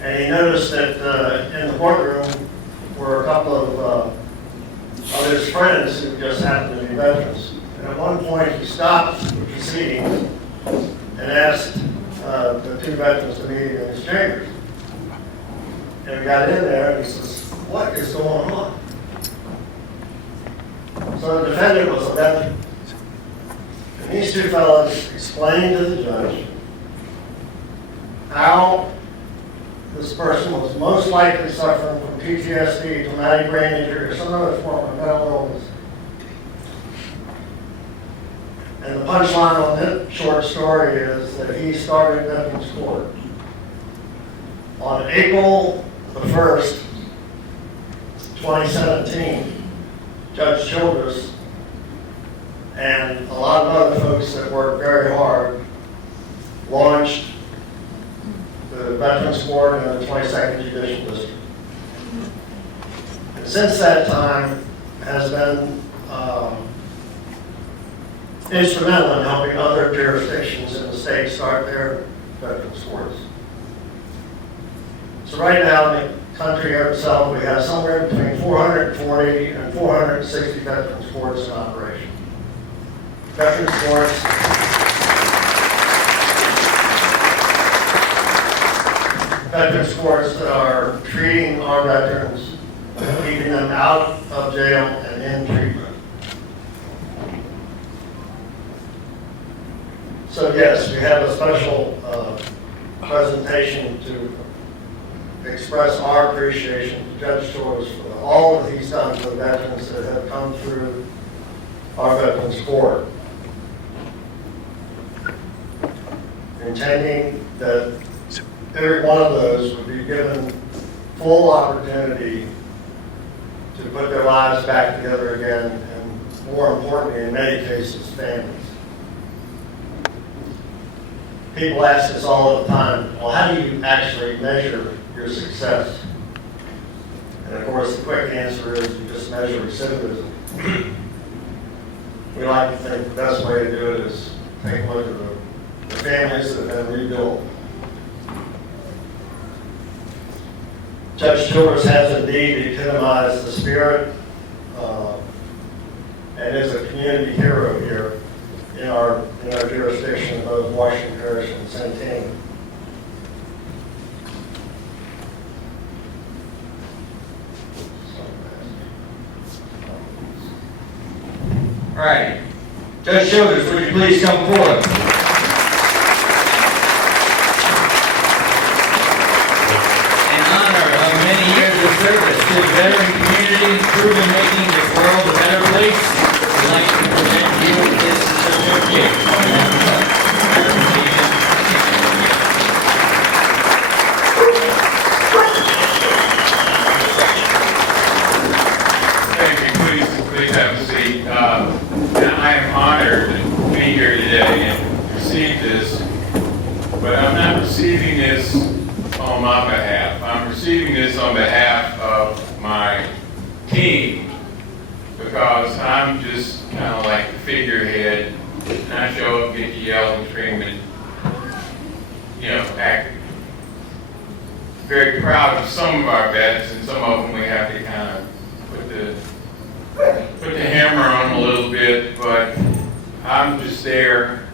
And he noticed that in the courtroom were a couple of his friends who just happened to be veterans. And at one point he stopped the proceedings and asked the two veterans to meet in his chambers. And we got in there and he says, "What is going on?" So the defendant was a veteran. And these two fellows explained to the judge how this person was most likely suffering from PTSD, traumatic brain injury, or some other form of mental illness. And the punchline on this short story is that he started Veterans Court on April the 1st, 2017. Judge Childress and a lot of other folks that worked very hard launched the Veterans Court in the 22nd Judicial District. And since that time has been instrumental in helping other jurisdictions in the state start their Veterans Courts. So right now in the country itself, we have somewhere between 440 and 460 Veterans Courts in operation. Veterans Courts that are treating our veterans, keeping them out of jail and in treatment. So yes, we have a special presentation to express our appreciation to Judge Torres for all that he's done for the veterans that have come through our Veterans Court. Intending that every one of those would be given full opportunity to put their lives back together again, and more importantly, in many cases, families. People ask us all the time, well, how do you actually measure your success? And of course, the quick answer is you just measure recidivism. We like to think the best way to do it is take a look at the families that have been rebuilt. Judge Childress has indeed epitomized the spirit and is a community hero here in our jurisdiction, both Washington Parish and Centennial. All right. Judge Childress, would you please come forward? In honor of many years of service to the veteran community, proven making this world a better place, we'd like to present you with this certificate. Thank you. Please have a seat. I am honored to be here today and receive this, but I'm not receiving this on my behalf. I'm receiving this on behalf of my team, because I'm just kind of like the figurehead, and I show up, get to yell and scream and, act very proud of some of our vets, and some of them we have to kind of put the hammer on a little bit, but I'm just there.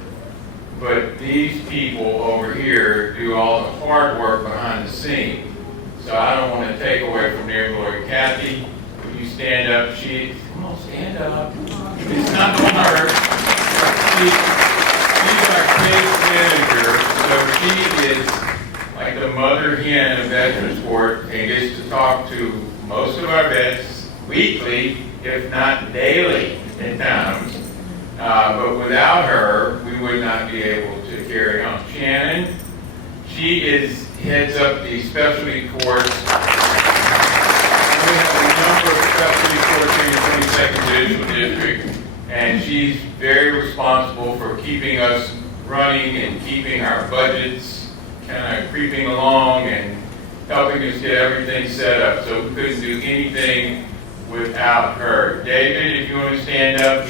But these people over here do all the hard work behind the scene. So I don't want to take away from their glory. Kathy, will you stand up? Come on, stand up. It's not going to hurt. She's our case manager, so she is like the mother hen of Veterans Court and gets to talk to most of our vets weekly, if not daily at times. But without her, we would not be able to carry on. Shannon, she heads up the specialty courts. We have a number of specialty courts in the 22nd Judicial District, and she's very responsible for keeping us running and keeping our budgets kind of creeping along and helping us get everything set up. So we couldn't do anything without her. David, if you want to stand up,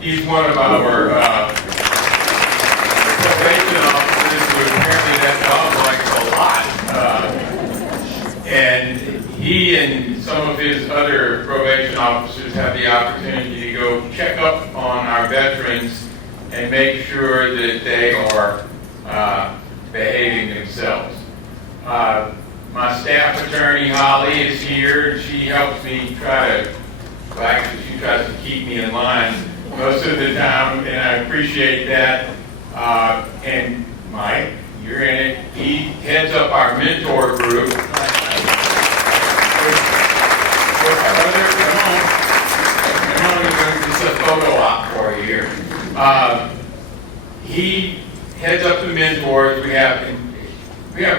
he's one of our probation officers who apparently that dog likes a lot. And he and some of his other probation officers have the opportunity to go check up on our veterans and make sure that they are behaving themselves. My staff attorney, Holly, is here. She helps me well, actually, she tries to keep me in line most of the time, and I appreciate that. And Mike, you're in it. He heads up our mentor group. It's a photo op for you here. He heads up the mentors. We have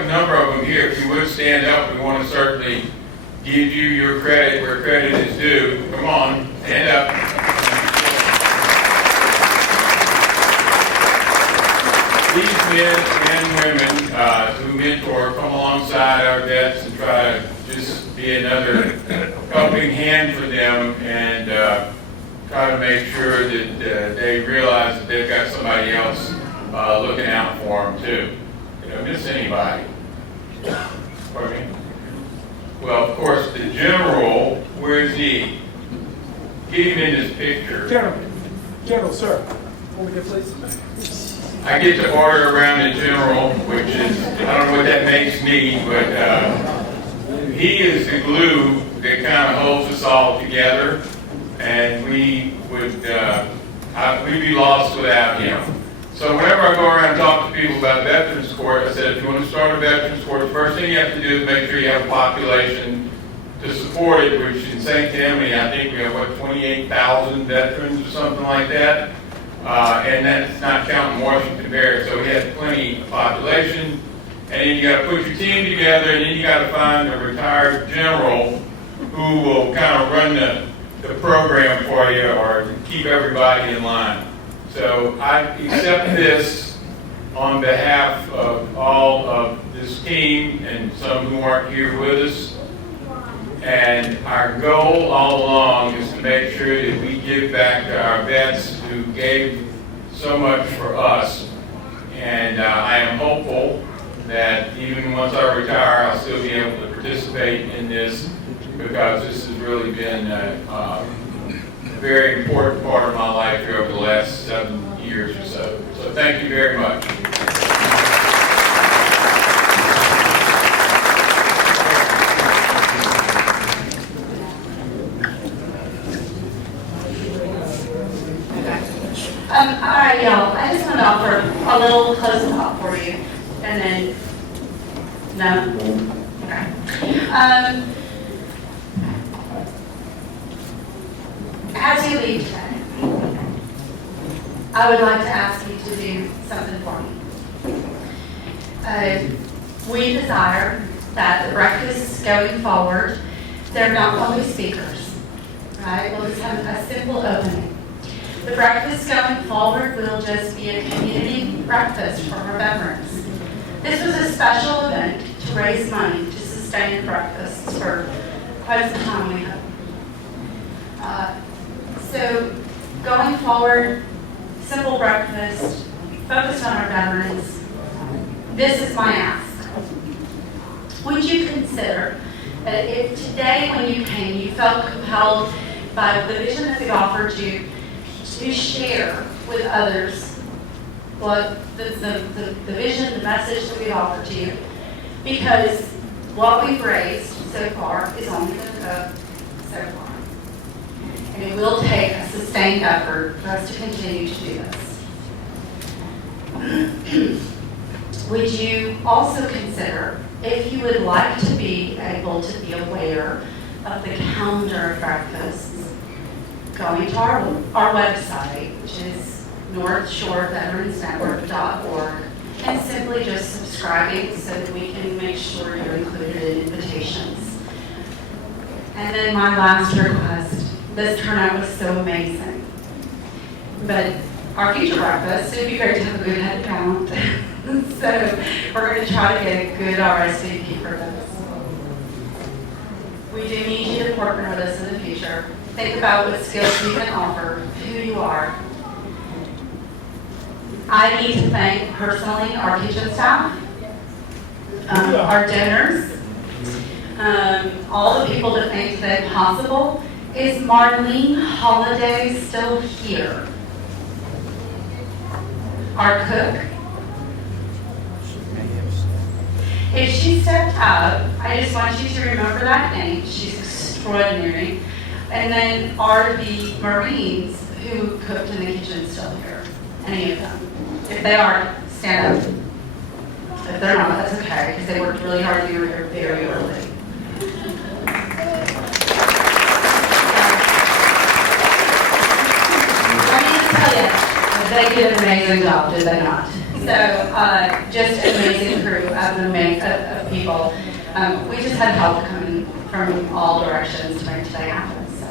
a number of them here. If you would stand up, we want to certainly give you your credit where credit is due. Come on, stand up. These men and women who mentor come alongside our vets and try to just be another helping hand for them and try to make sure that they realize that they've got somebody else looking out for them too. Did I miss anybody? Pardon me? Well, of course, the general, where is he? Get him in this picture. General, sir. Over here, please. I get to order around the general, which is, I don't know what that makes me, but he is the glue that kind of holds us all together, and we'd be lost without him. So whenever I go around and talk to people about Veterans Court, I said, if you want to start a Veterans Court, the first thing you have to do is make sure you have a population to support it, which in St. Tammany, I think we have, 28,000 veterans or something like that. And that's not counting Washington Barracks, so we have plenty of population. And then you got to put your team together, and then you got to find a retired general who will kind of run the program for you or keep everybody in line. So I accept this on behalf of all of this team and some who aren't here with us. And our goal all along is to make sure that we give back to our vets who gave so much for us. And I am hopeful that even once I retire, I'll still be able to participate in this because this has really been a very important part of my life here over the last 7 years or so. So thank you very much. All right, y'all, I just want to offer a little closing thought for you, and then, no? Okay. As you leave today, I would like to ask you to do something for me. We desire that the breakfasts going forward, they're not only speakers, right? We'll just have a simple opening. The breakfast going forward will just be a community breakfast for our veterans. This was a special event to raise money to sustain the breakfasts for quite some time, we hope. So going forward, simple breakfast, focused on our veterans. This is my ask. Would you consider that if today when you came, you felt compelled by the vision that we've offered you to share with others what the vision, the message that we've offered to you, because what we've raised so far is only going to go so far. And it will take a sustained effort for us to continue to do this. Would you also consider, if you would like to be able to be aware of the calendar of breakfasts, going to our website, which is northshoreveteransnetwork.org, and simply just subscribing so that we can make sure you're included in invitations. And then my last request, this turnout was so amazing, but our future breakfast. It'd be great to have a good head count. So we're going to try to get a good RSVP for this. We do need you to partner with us in the future. Think about what skills you can offer, who you are. I need to thank personally our kitchen staff, our donors, all the people that make today possible. Is Marlene Holiday still here? Our cook. If she stepped up, I just want you to remember that name. She's extraordinary. And then are the Marines who cooked in the kitchen still here? Any of them? If they are, stand up. If they're not, that's okay, because they worked really hard to get here very early. I need to tell you, they did an amazing job, did they not? So, just an amazing crew of people. We just had help coming from all directions to make today happen. So,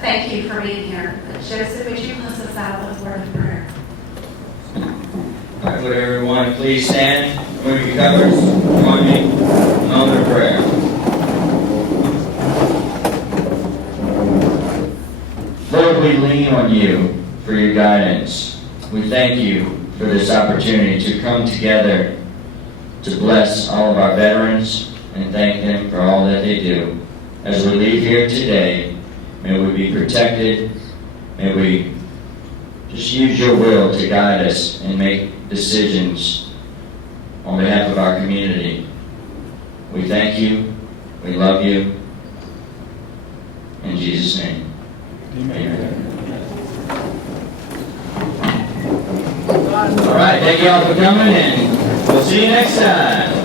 thank you for being here. Joseph, would you close us out with a word of prayer? All right, would everyone please stand? Move your covers. Join me in a moment of prayer. Lord, we lean on you for your guidance. We thank you for this opportunity to come together to bless all of our veterans and thank them for all that they do. As we leave here today, may we be protected. May we just use your will to guide us and make decisions on behalf of our community. We thank you. We love you. In Jesus' name. Amen. All right, thank you all for coming, and we'll see you next time.